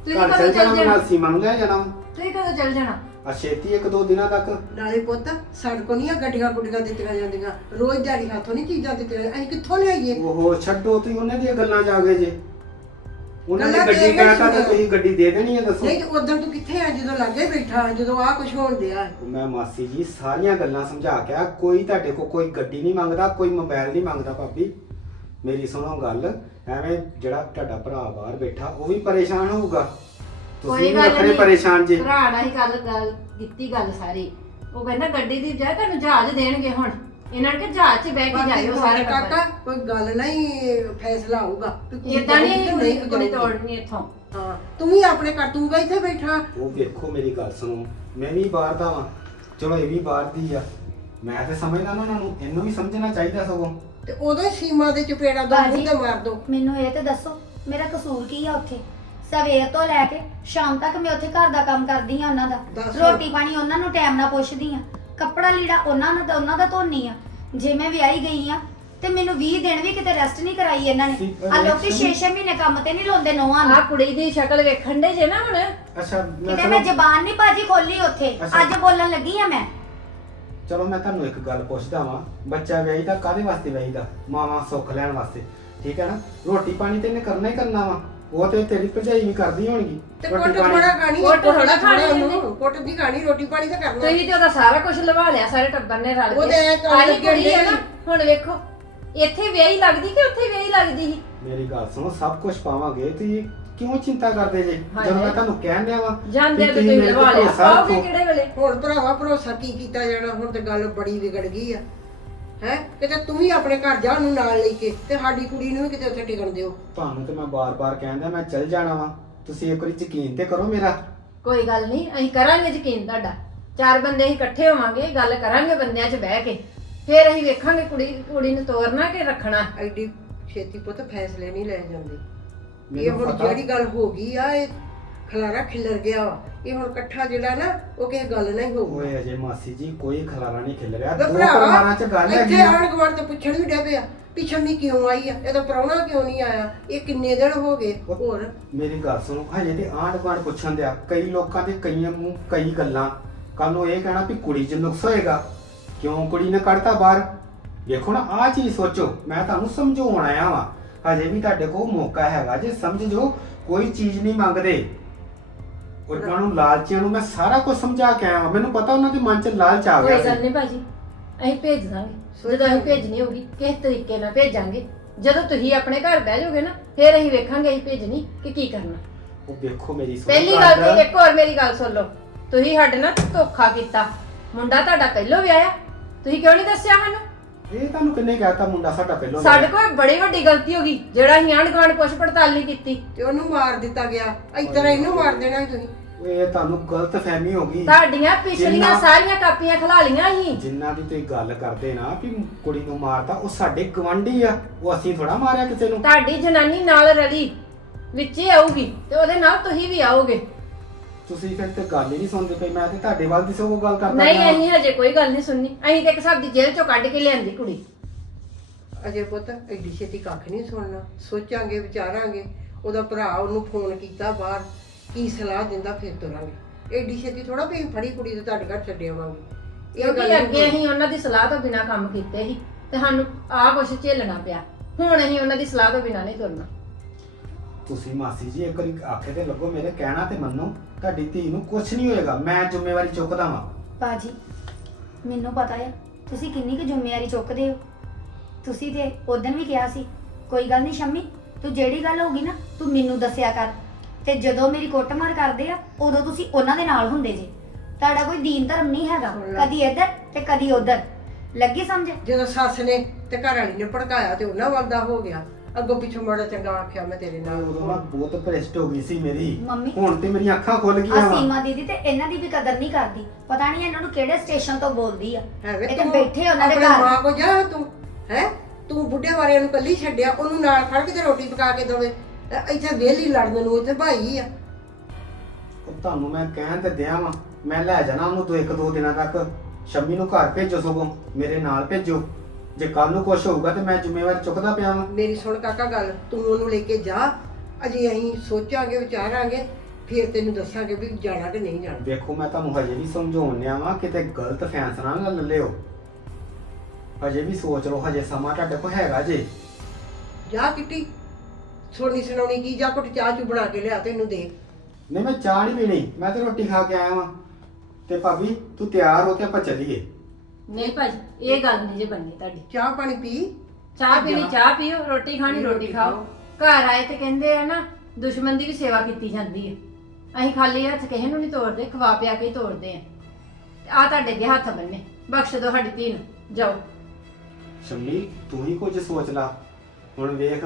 ਤੁਸੀਂ ਘਰ ਕਦੋਂ ਚੱਲ ਚੱਲ ਜਾਣਾ ਜਾਣਾ? ਨਾਲ ਸੀਮਾ ਨੂੰ ਲੈ ਜਾਣਾ। ਤੁਸੀਂ ਕਦੋਂ ਚੱਲ ਜਾਣਾ? ਆ ਛੇਤੀ ਇੱਕ ਦੋ ਦਿਨਾਂ ਤੱਕ। ਨਾਲੇ ਪੁੱਤ ਸਾਡੇ ਕੋ ਨਹੀਂ ਗੱਡੀਆਂ ਗੁੱਡੀਆਂ ਦਿੱਤੀਆਂ ਜਾਂਦੀਆਂ। ਰੋਜ਼ ਦਿਹਾੜੀ ਹੱਥੋਂ ਨਹੀਂ ਚੀਜ਼ਾਂ ਦਿੱਤੀਆਂ ਜਾਂਦੀਆਂ। ਅਸੀਂ ਕਿੱਥੋਂ ਲਿਆਈਏ? ਉਹ ਛੱਡੋ ਤੁਸੀਂ ਉਹਨਾਂ ਦੀਆਂ ਗੱਲਾਂ ਜਾ ਗਏ ਜੇ। ਉਹਨਾਂ ਗੱਲਾਂ ਗੱਡੀ ਦੇ ਕਹਿਤਾ ਸੁਣੋ। ਤਾਂ ਤੁਸੀਂ ਗੱਡੀ ਦੇ ਦੇਣੀ ਹੈ ਦੱਸੋ। ਨਹੀਂ ਤੇ ਉਦੋਂ ਤੂੰ ਕਿੱਥੇ ਆ? ਜਦੋਂ ਲਾਗੇ ਬੈਠਾ ਜਦੋਂ ਆ ਕੁਝ ਹੋਣ ਦਿਆ। ਮੈਂ ਮਾਸੀ ਜੀ ਸਾਰੀਆਂ ਗੱਲਾਂ ਸਮਝਾ ਕੇ ਆ। ਕੋਈ ਤੁਹਾਡੇ ਕੋ ਕੋਈ ਗੱਡੀ ਨਹੀਂ ਮੰਗਦਾ ਕੋਈ ਮੋਬਾਈਲ ਨਹੀਂ ਮੰਗਦਾ ਭਾਬੀ। ਮੇਰੀ ਸੁਣੋ ਗੱਲ ਐਵੇਂ ਜਿਹੜਾ ਤੁਹਾਡਾ ਭਰਾ ਬਾਹਰ ਬੈਠਾ ਉਹ ਵੀ ਪਰੇਸ਼ਾਨ ਹੋਊਗਾ। ਤੁਸੀਂ ਵੀ ਵੱਖਰੇ। ਪਰੇਸ਼ਾਨ ਜੇ। ਭਰਾ ਨਾਲ ਹੀ ਗੱਲ ਗੱਲ ਕੀਤੀ ਗੱਲ ਸਾਰੀ। ਉਹ ਕਹਿੰਦਾ ਗੱਡੀ ਦੀ ਬਜਾਏ ਤੁਹਾਨੂੰ ਜਹਾਜ਼ ਦੇਣਗੇ ਹੁਣ। ਇਹਨਾਂ ਨੇ ਕਿ ਜਹਾਜ਼ 'ਚ ਬਹਿ ਕੇ ਜਾਇਓ ਸਾਰੇ ਕਾਕਾ ਕੋਈ ਗੱਲ ਨਹੀਂ ਫੈਸਲਾ ਹੋਊਗਾ। ਵੀ ਕੁੜੀ ਇਦਾਂ ਨਹੀਂ ਕੁੜੀ ਕਿ ਕੁੜੀ ਜਾਊਗੀ। ਤੋੜਨੀ ਇੱਥੋਂ। ਹਾਂ ਤੂੰ ਵੀ ਆਪਣੇ ਘਰ ਤੂੰ ਗਾ ਇੱਥੇ ਬੈਠਾ? ਉਹ ਵੇਖੋ ਮੇਰੀ ਗੱਲ ਸੁਣੋ ਮੈਂ ਵੀ ਬਾਹਰ ਦਾ ਵਾਂ। ਚਲੋ ਇਹ ਵੀ ਬਾਹਰ ਦੀ ਆ। ਮੈਂ ਤੇ ਸਮਝਦਾ ਨਾ ਉਹਨਾਂ ਨੂੰ ਇਹਨੂੰ ਵੀ ਸਮਝਣਾ ਚਾਹੀਦਾ ਸਗੋਂ। ਤੇ ਉਦੋਂ ਹੀ ਸੀਮਾ ਦੇ ਚਪੇੜਾ ਦੋ ਬਾਜੀ। ਮੂੰਹ ਤੇ ਮਾਰ ਦੋ। ਮੈਨੂੰ ਇਹ ਤੇ ਦੱਸੋ ਮੇਰਾ ਕਸੂਰ ਕੀ ਆ ਉੱਥੇ? ਸਵੇਰ ਤੋਂ ਲੈ ਕੇ ਸ਼ਾਮ ਤੱਕ ਮੈਂ ਉੱਥੇ ਘਰ ਦਾ ਕੰਮ ਕਰਦੀ ਆ ਉਹਨਾਂ ਦਾ। ਦੱਸ। ਰੋਟੀ ਪਾਣੀ ਉਹਨਾਂ ਨੂੰ ਟਾਈਮ ਨਾਲ ਪੁੱਛਦੀ ਆ। ਕੱਪੜਾ ਲੀੜਾ ਉਹਨਾਂ ਨੂੰ ਤਾਂ ਉਹਨਾਂ ਦਾ ਧੋਨੀ ਆ। ਜੇ ਮੈਂ ਵਿਆਹੀ ਗਈ ਆ ਤੇ ਮੈਨੂੰ 20 ਦਿਨ ਵੀ ਕਿਤੇ ਰੈਸਟ ਨਹੀਂ ਕਰਾਈ ਇਹਨਾਂ ਨੇ। ਠੀਕ ਆ ਲੋਕੀ ਸੁਣੀ। 6-6 ਮਹੀਨੇ ਕੰਮ ਤੇ ਨਹੀਂ ਲਾਉਂਦੇ ਨੋਹਾਂ ਨੂੰ। ਆ ਕੁੜੀ ਦੀ ਸ਼ਕਲ ਵੇਖਣ ਦੇ ਜੇ ਨਾ ਹੁਣ। ਅੱਛਾ ਮੈਂ ਕਿਤੇ ਮੈਂ ਚਲੋ ਜ਼ਬਾਨ ਨਹੀਂ ਬਾਜੀ ਖੋਲੀ ਉੱਥੇ। ਅੱਛਾ। ਅੱਜ ਬੋਲਣ ਲੱਗੀ ਆ ਮੈਂ। ਚਲੋ ਮੈਂ ਤੁਹਾਨੂੰ ਇੱਕ ਗੱਲ ਪੁੱਛਦਾ ਵਾਂ। ਬੱਚਾ ਵਿਆਹੀਦਾ ਕਾਦੇ ਵਾਸਤੇ ਵਿਆਹੀਦਾ? ਮਾਵਾਂ ਸੁੱਖ ਲੈਣ ਵਾਸਤੇ। ਠੀਕ ਹੈ ਨਾ? ਰੋਟੀ ਪਾਣੀ ਤੇ ਇਹਨੇ ਕਰਨਾ ਹੀ ਕਰਨਾ ਵਾ। ਉਹ ਤੇ ਤੇਰੀ ਭਰਜਾਈ ਵੀ ਕਰਦੀ ਹੋਣਗੀ। ਤੇ ਕੁੱਟ। ਥੋੜਾ ਖਾਣੀ ਕੁੱਟ ਥੋੜ੍ਹਾ ਖਾਣੀ ਉਹਨੂੰ। ਕੁੱਟ ਦੀ ਖਾਣੀ ਰੋਟੀ ਪਾਣੀ ਤਾਂ ਕਰਨਾ ਤੁਸੀਂ ਤੇ ਉਹਦਾ ਸਾਰਾ ਕੁਝ ਲਵਾ ਲਿਆ ਸਾਰੇ ਟੱਬਰ ਨੇ ਰਲ ਉਹਦੇ ਐਂ ਕੇ ਆਹੀ ਲੱਗੇ ਕੁੜੀ ਹੈ ਨਾ। ਹੁਣ ਵੇਖੋ ਇੱਥੇ ਵਿਆਹੀ ਲੱਗਦੀ ਕਿ ਉੱਥੇ ਵਿਆਹੀ ਲੱਗਦੀ ਸੀ? ਮੇਰੀ ਗੱਲ ਸੁਣੋ ਸਭ ਕੁਝ ਪਾਵਾਂਗੇ। ਤੁਸੀਂ ਕਿਉਂ ਚਿੰਤਾ ਕਰਦੇ ਜੇ? ਹਾਏ ਜਦੋਂ ਮੈਂ। ਤੁਹਾਨੂੰ ਕਹਿਣ ਦਿਆ ਵਾਂ ਜਾਂਦੇ ਵੀ ਤੇ ਤੁਸੀਂ ਲਵਾ ਲਿਆ ਆਓਗੇ। ਕਿਹੜੇ ਵੇਲੇ? ਹੁਣ ਭਰਾਵਾ ਭਰੋਸਾ ਕੀ ਕੀਤਾ ਜਾਣਾ? ਹੁਣ ਤੇ ਗੱਲ ਬੜੀ ਵਿਗੜ ਗਈ ਆ। ਹੈ? ਕਿਤੇ ਤੂੰ ਵੀ ਆਪਣੇ ਘਰ ਜਾ ਉਹਨੂੰ ਨਾਲ ਲੈ ਕੇ ਤੇ ਸਾਡੀ ਕੁੜੀ ਨੂੰ ਵੀ ਕਿਤੇ ਉੱਥੇ ਟਿਕਣ ਦਿਓ। ਤੁਹਾਨੂੰ ਤੇ ਮੈਂ ਬਾਰ-ਬਾਰ ਕਹਿੰਦਾ ਮੈਂ ਚੱਲ ਜਾਣਾ ਵਾਂ। ਤੁਸੀਂ ਇੱਕ ਵਾਰੀ ਯਕੀਨ ਤੇ ਕਰੋ ਮੇਰਾ। ਕੋਈ ਗੱਲ ਨਹੀਂ ਅਸੀਂ ਕਰਾਂਗੇ ਯਕੀਨ ਤੁਹਾਡਾ। ਚਾਰ ਬੰਦੇ ਅਸੀਂ ਇਕੱਠੇ ਹੋਵਾਂਗੇ ਗੱਲ ਕਰਾਂਗੇ ਬੰਦਿਆਂ 'ਚ ਬਹਿ ਕੇ। ਫਿਰ ਅਸੀਂ ਵੇਖਾਂਗੇ ਕੁੜੀ ਕੁੜੀ ਨੂੰ ਤੋਰਨਾ ਕਿ ਰੱਖਣਾ। ਐਡੀ ਛੇਤੀ ਪੁੱਤ ਫੈਸਲੇ ਨਹੀਂ ਲੈ ਜਾਂਦੇ। ਇਹ ਮੈਨੂੰ ਹੁਣ ਪਤਾ- ਜਿਹੜੀ ਗੱਲ ਹੋ ਗਈ ਆ ਇਹ ਖਲਾਰਾ ਖਿਲਰ ਗਿਆ ਵਾ। ਇਹ ਹੁਣ ਇਕੱਠਾ ਜਿਹੜਾ ਨਾ ਉਹ ਕਿਸੇ ਗੱਲ ਨਹੀਂ ਹੋਊਗਾ। ਓਏ ਅਜੇ ਮਾਸੀ ਜੀ ਕੋਈ ਖਲਾਰਾ ਨਹੀਂ ਖਿਲ ਰਿਹਾ। ਦੋ ਪਰਿਵਾਰਾਂ 'ਚ ਗੱਲ ਹੈਗੀ ਇੱਥੇ ਆ। ਆਣ ਗਵਾਰ ਤੇ ਪੁੱਛਣ ਵੀ ਡੇ ਪਿਆ ਸ਼ੰਮੀ ਕਿਉਂ ਆਈ ਆ? ਇਹਦਾ ਪ੍ਰਾਹੁਣਾ ਕਿਉਂ ਨਹੀਂ ਆਇਆ? ਇਹ ਕਿੰਨੇ ਦਿਨ ਹੋ ਗਏ? ਹੋਰ। ਮੇਰੀ ਗੱਲ ਸੁਣੋ ਹਜੇ ਤੇ ਆਂਢ ਗੁਆਂਢ ਪੁੱਛਣ ਦਿਆ। ਕਈ ਲੋਕਾਂ ਦੇ ਕਈਆਂ ਮੂੰਹ ਕਈ ਗੱਲਾਂ। ਕੱਲ ਨੂੰ ਇਹ ਕਹਿਣਾ ਵੀ ਕੁੜੀ 'ਚ ਨੁਕਸ ਹੋਏਗਾ। ਕਿਉਂ ਕੁੜੀ ਨੇ ਕੱਢਤਾ ਬਾਹਰ? ਦੇਖੋ ਨਾ ਆਹ ਚੀਜ਼ ਸੋਚੋ। ਮੈਂ ਤੁਹਾਨੂੰ ਸਮਝਾਉਣ ਆਇਆ ਵਾਂ। ਹਜੇ ਵੀ ਤੁਹਾਡੇ ਕੋਲ ਮੌਕਾ ਹੈਗਾ। ਜੇ ਸਮਝ ਜੋ ਕੋਈ ਚੀਜ਼ ਨਹੀਂ ਮੰਗਦੇ। ਉਹਨਾਂ ਨੂੰ ਲਾਲਚੀਆਂ ਨੂੰ ਮੈਂ ਸਾਰਾ ਕੁਝ ਸਮਝਾ ਕੇ ਆਇਆ ਮੈਨੂੰ ਪਤਾ ਉਹਨਾਂ ਦੇ ਮਨ 'ਚ ਲਾਲਚ ਆ ਕੋਈ ਗਿਆ ਗੱਲ ਸੀ ਨਹੀਂ ਭਾਜੀ ਅਸੀਂ ਭੇਜ ਦਾਂਗੇ। ਜਦੋਂ ਅਸੀਂ ਭੇਜਣੀ ਹੋਗੀ ਕਿਸ ਤਰੀਕੇ ਨਾਲ ਭੇਜਾਂਗੇ। ਜਦੋਂ ਤੁਸੀਂ ਆਪਣੇ ਘਰ ਬਹਿ ਜਾਓਗੇ ਨਾ ਫਿਰ ਅਸੀਂ ਵੇਖਾਂਗੇ ਅਸੀਂ ਭੇਜਣੀ ਕਿ ਕੀ ਕਰਨਾ। ਉਹ ਦੇਖੋ ਮੇਰੀ ਸੁਣੋ ਪਹਿਲੀ ਗੱਲ ਤੇ ਇੱਕ ਹੋਰ ਮੇਰੀ ਗੱਲ ਸੁਣ ਲਓ। ਤੁਸੀਂ ਸਾਡੇ ਨਾਲ ਧੋਖਾ ਕੀਤਾ। ਮੁੰਡਾ ਤੁਹਾਡਾ ਪਹਿਲੋਂ ਵਿਆਹਿਆ। ਤੁਸੀਂ ਕਿਉਂ ਨਹੀਂ ਦੱਸਿਆ ਸਾਨੂੰ? ਇਹ ਤੁਹਾਨੂੰ ਕਿੰਨੇ ਕਹਿਤਾ ਮੁੰਡਾ ਸਾਡਾ ਪਹਿਲਾਂ ਸਾਡੇ ਕੋਲ ਬੜੀ ਵੱਡੀ ਗਲਤੀ ਹੋ ਗਈ। ਜਿਹੜਾ ਅਸੀਂ ਆਂਢ ਗੁਆਂਢ ਪੁੱਛ ਪੜਤਾਲ ਨਹੀਂ ਕੀਤੀ। ਤੇ ਉਹਨੂੰ ਮਾਰ ਦਿੱਤਾ ਗਿਆ। ਤਰ੍ਹਾਂ ਇਹਨੂੰ ਮਾਰ ਦੇਣਾ ਸੀ ਤੁਸੀਂ। ਇਹ ਤੁਹਾਨੂੰ ਗਲਤ ਫਹਿਮੀ ਹੋ ਗਈ। ਤੁਹਾਡੀਆਂ ਪਿਛਲੀਆਂ ਜਿੰਨਾ- ਸਾਰੀਆਂ ਕਾਪੀਆਂ ਖਲਾ ਲੀਆਂ ਅਸੀਂ ਜਿੰਨਾ ਦੀ ਤੁਸੀਂ ਗੱਲ ਕਰਦੇ ਨਾ ਵੀ ਕੁੜੀ ਨੂੰ ਮਾਰਤਾ ਉਹ ਸਾਡੇ ਗਵੰਡੀ ਆ। ਉਹ ਅਸੀਂ ਥੋੜਾ ਮਾਰਿਆ ਕਿਸੇ ਨੂੰ। ਤੁਹਾਡੀ ਜਨਾਨੀ ਨਾਲ ਰਲੀ ਵਿੱਚੇ ਆਊਗੀ ਤੇ ਉਹਦੇ ਨਾਲ ਤੁਸੀਂ ਵੀ ਆਓਗੇ। ਤੁਸੀਂ ਫਿਰ ਤੇ ਗੱਲ ਹੀ ਨਹੀਂ ਸੁਣਦੇ ਪਈ ਮੈਂ ਤੇ ਤੁਹਾਡੇ ਵੱਲ ਦੀ ਸਗੋਂ ਗੱਲ ਕਰਦਾ ਨਹੀਂ ਪਿਆ। ਅਸੀਂ ਹਜੇ ਕੋਈ ਗੱਲ ਨਹੀਂ ਸੁਣਨੀ। ਅਸੀਂ ਤੇ ਇੱਕ ਹਿਸਾਬ ਦੀ ਜੇਲ੍ਹ ਚੋਂ ਕੱਢ ਕੇ ਲਿਆਂਦੀ ਕੁੜੀ। ਅਜੇ ਪੁੱਤ ਐਡੀ ਛੇਤੀ ਕੱਖ ਨਹੀਂ ਸੁਣਨਾ। ਸੋਚਾਂਗੇ ਵਿਚਾਰਾਂਗੇ। ਉਹਦਾ ਭਰਾ ਉਹਨੂੰ ਫੋਨ ਕੀਤਾ ਬਾਹਰ। ਕੀ ਸਲਾਹ ਦਿੰਦਾ ਫਿਰ ਤੁਰਾਂਗੇ ਐਡੀ ਛੇਤੀ ਥੋੜਾ ਵੀ ਫੜੀ ਕੁੜੀ ਤੇ ਤੁਹਾਡੇ ਘਰ ਛੱਡ ਆਵਾਂਗੇ ਇਹ ਕਿਉਂਕਿ ਅੱਗੇ ਅਸੀਂ ਉਹਨਾਂ ਦੀ ਸਲਾਹ ਤੋਂ ਬਿਨਾ ਕੰਮ ਕੀਤੇ ਸੀ ਤੇ ਸਾਨੂੰ ਆਹ ਕੁਛ ਝੇਲਣਾ ਪਿਆ। ਹੁਣ ਅਸੀਂ ਉਹਨਾਂ ਦੀ ਸਲਾਹ ਤੋਂ ਬਿਨਾ ਨਹੀਂ ਤੁਰਨਾ। ਤੁਸੀਂ ਮਾਸੀ ਜੀ ਇੱਕ ਵਾਰੀ ਆਖੇ ਤੇ ਲੱਗੋ ਮੇਰੇ ਕਹਿਣਾ ਤੇ ਮੰਨੋ ਤੁਹਾਡੀ ਧੀ ਨੂੰ ਕੁਝ ਨਹੀਂ ਹੋਏਗਾ ਮੈਂ ਜ਼ਿੰਮੇਵਾਰੀ ਚੁੱਕਦਾ ਵਾਂ। ਬਾਜੀ ਮੈਨੂੰ ਪਤਾ ਆ ਤੁਸੀਂ ਕਿੰਨੀ ਕੁ ਜ਼ਿੰਮੇਵਾਰੀ ਚੁੱਕਦੇ ਹੋ। ਤੁਸੀਂ ਤੇ ਉਦੋਂ ਵੀ ਕਿਹਾ ਸੀ ਕੋਈ ਗੱਲ ਨਹੀਂ ਸ਼ੰਮੀ ਤੂੰ ਜਿਹੜੀ ਗੱਲ ਹੋਗੀ ਨਾ ਤੂੰ ਮੈਨੂੰ ਦੱਸਿਆ ਕਰ। ਤੇ ਜਦੋਂ ਮੇਰੀ ਕੁੱਟਮਾਰ ਕਰਦੇ ਆ ਉਦੋਂ ਤੁਸੀਂ ਉਹਨਾਂ ਦੇ ਨਾਲ ਹੁੰਦੇ ਜੇ। ਤੁਹਾਡਾ ਕੋਈ ਦੀਨ ਧਰਮ ਨਹੀਂ ਹੈਗਾ ਸੁਣ ਲੈ। ਕਦੀ ਇੱਧਰ ਤੇ ਕਦੀ ਉੱਧਰ। ਲੱਗੀ ਸਮਝ? ਜਦੋਂ ਸੱਸ ਨੇ ਤੇ ਘਰ ਵਾਲੀ ਨੇ ਭੜਕਾਇਆ ਤੇ ਉਹਨਾਂ ਵੱਲ ਦਾ ਹੋ ਗਿਆ ਅੱਗੋਂ ਪਿੱਛੋਂ ਬੜਾ ਚੰਗਾ ਆਖਿਆ ਮੈਂ ਤੇਰੇ ਨਾਲ। ਉਦੋਂ ਮੈਂ ਬਹੁਤ ਭ੍ਰਿਸ਼ਟ ਹੋ ਗਈ ਸੀ ਮੇਰੀ। ਮੰਮੀ। ਹੁਣ ਤੇ ਮੇਰੀਆਂ ਅੱਖਾਂ ਖੁੱਲ ਆ ਗਈਆਂ। ਵਾ ਸੀਮਾ ਦੀਦੀ ਤੇ ਇਹਨਾਂ ਦੀ ਵੀ ਕਦਰ ਨਹੀਂ ਕਰਦੀ। ਪਤਾ ਨਹੀਂ ਇਹਨਾਂ ਨੂੰ ਕਿਹੜੇ ਸਟੇਸ਼ਨ ਤੋਂ ਬੋਲਦੀ ਆ। ਇਹ ਤੇ ਤੂੰ ਬੈਠੇ ਉਹਨਾਂ ਦੇ ਆਪਣੇ ਘਰ। ਮਾਂ ਕੋ ਜਾ ਤੂੰ ਹੈ? ਤੂੰ ਬੁੱਢੇ ਵਾਲਿਆਂ ਨੂੰ ਕੱਲੀ ਛੱਡਿਆ ਉਹਨੂੰ ਨਾਲ ਖੜ ਕੇ ਤੇ ਰੋਟੀ ਪਕਾ ਕੇ ਦੇਵੇ। ਤੇ ਇੱਥੇ ਵਿਹਲੀ ਲੜਨ ਨੂੰ ਇੱਥੇ ਭਾਈ ਆ। ਉਹ ਤੁਹਾਨੂੰ ਮੈਂ ਕਹਿਣ ਤੇ ਦਿਆਂ ਵਾਂ ਮੈਂ ਲੈ ਜਾਣਾ ਉਹਨੂੰ ਦੋ ਇੱਕ ਦੋ ਦਿਨਾਂ ਤੱਕ। ਸ਼ੰਮੀ ਨੂੰ ਘਰ ਭੇਜੋ ਸਗੋਂ ਮੇਰੇ ਨਾਲ ਭੇਜੋ। ਜੇ ਕੱਲ ਨੂੰ ਕੁਝ ਹੋਊਗਾ ਤੇ ਮੈਂ ਜ਼ਿੰਮੇਵਾਰੀ ਚੁੱਕਦਾ ਪਿਆ ਵਾਂ। ਮੇਰੀ ਸੁਣ ਕਾਕਾ ਗੱਲ ਤੂੰ ਉਹਨੂੰ ਲੈ ਕੇ ਜਾ। ਅਜੇ ਅਸੀਂ ਸੋਚਾਂਗੇ ਵਿਚਾਰਾਂਗੇ ਫਿਰ ਤੈਨੂੰ ਦੱਸਾਂਗੇ ਵੀ ਜਾਣਾ ਕਿ ਨਹੀਂ ਜਾਣਾ। ਦੇਖੋ ਮੈਂ ਤੁਹਾਨੂੰ ਹਜੇ ਵੀ ਸਮਝਾਉਣ ਲਿਆ ਵਾਂ ਕਿਤੇ ਗਲਤ ਫੈਸਲਾ ਨਾ ਲੈ ਲਿਓ। ਹਜੇ ਵੀ ਸੋਚ ਲਓ ਹਜੇ ਸਮਾਂ ਤੁਹਾਡੇ ਕੋਲ ਹੈਗਾ ਜੇ। ਜਾ ਕਿੱਟੀ। ਸੋਨੀ ਸੁਣਾਉਣੀ ਕੀ ਜਾ ਕੁੱਟ ਚਾਹ ਚੂ ਬਣਾ ਕੇ ਲਿਆ ਤੈਨੂੰ ਦੇ। ਨਹੀਂ ਮੈਂ ਚਾਹ ਨਹੀਂ ਪੀਣੀ ਮੈਂ ਤੇ ਰੋਟੀ ਖਾ ਕੇ ਆਇਆ ਵਾਂ। ਤੇ ਭਾਬੀ ਤੂੰ ਤਿਆਰ ਹੋ ਕੇ ਆਪਾਂ ਚੱਲੀਏ। ਨਹੀਂ ਭਾਜੀ ਇਹ ਗੱਲ ਨਹੀਂ ਜੇ ਬੰਨੀ ਤੁਹਾਡੀ। ਚਾਹ ਪਾਣੀ ਪੀ? ਚਾਹ ਪੀਣੀ। ਚਾਹ ਪੀਓ ਰੋਟੀ ਖਾਣੀ ਰੋਟੀ ਖਾਓ। ਘਰ ਆਏ ਤੇ ਕਹਿੰਦੇ ਆ ਨਾ ਦੁਸ਼ਮਣ ਦੀ ਵੀ ਸੇਵਾ ਕੀਤੀ ਜਾਂਦੀ ਹੈ ਅਸੀਂ ਖਾਲੀ ਹੱਥ ਕਿਸੇ ਨੂੰ ਨਹੀਂ ਤੋੜਦੇ ਖਵਾ ਪਿਆ ਕੇ ਹੀ ਤੋੜਦੇ ਆ। ਆ ਤੁਹਾਡੇ ਅੱਗੇ ਹੱਥ ਬੰਨੇ ਬਖਸ਼ ਦਿਓ ਸਾਡੀ ਧੀ ਨੂੰ। ਜਾਓ। ਸ਼ੰਮੀ ਤੂੰ ਹੀ ਕੁਝ ਸੋਚ ਲਾ। ਹੁਣ ਵੇਖ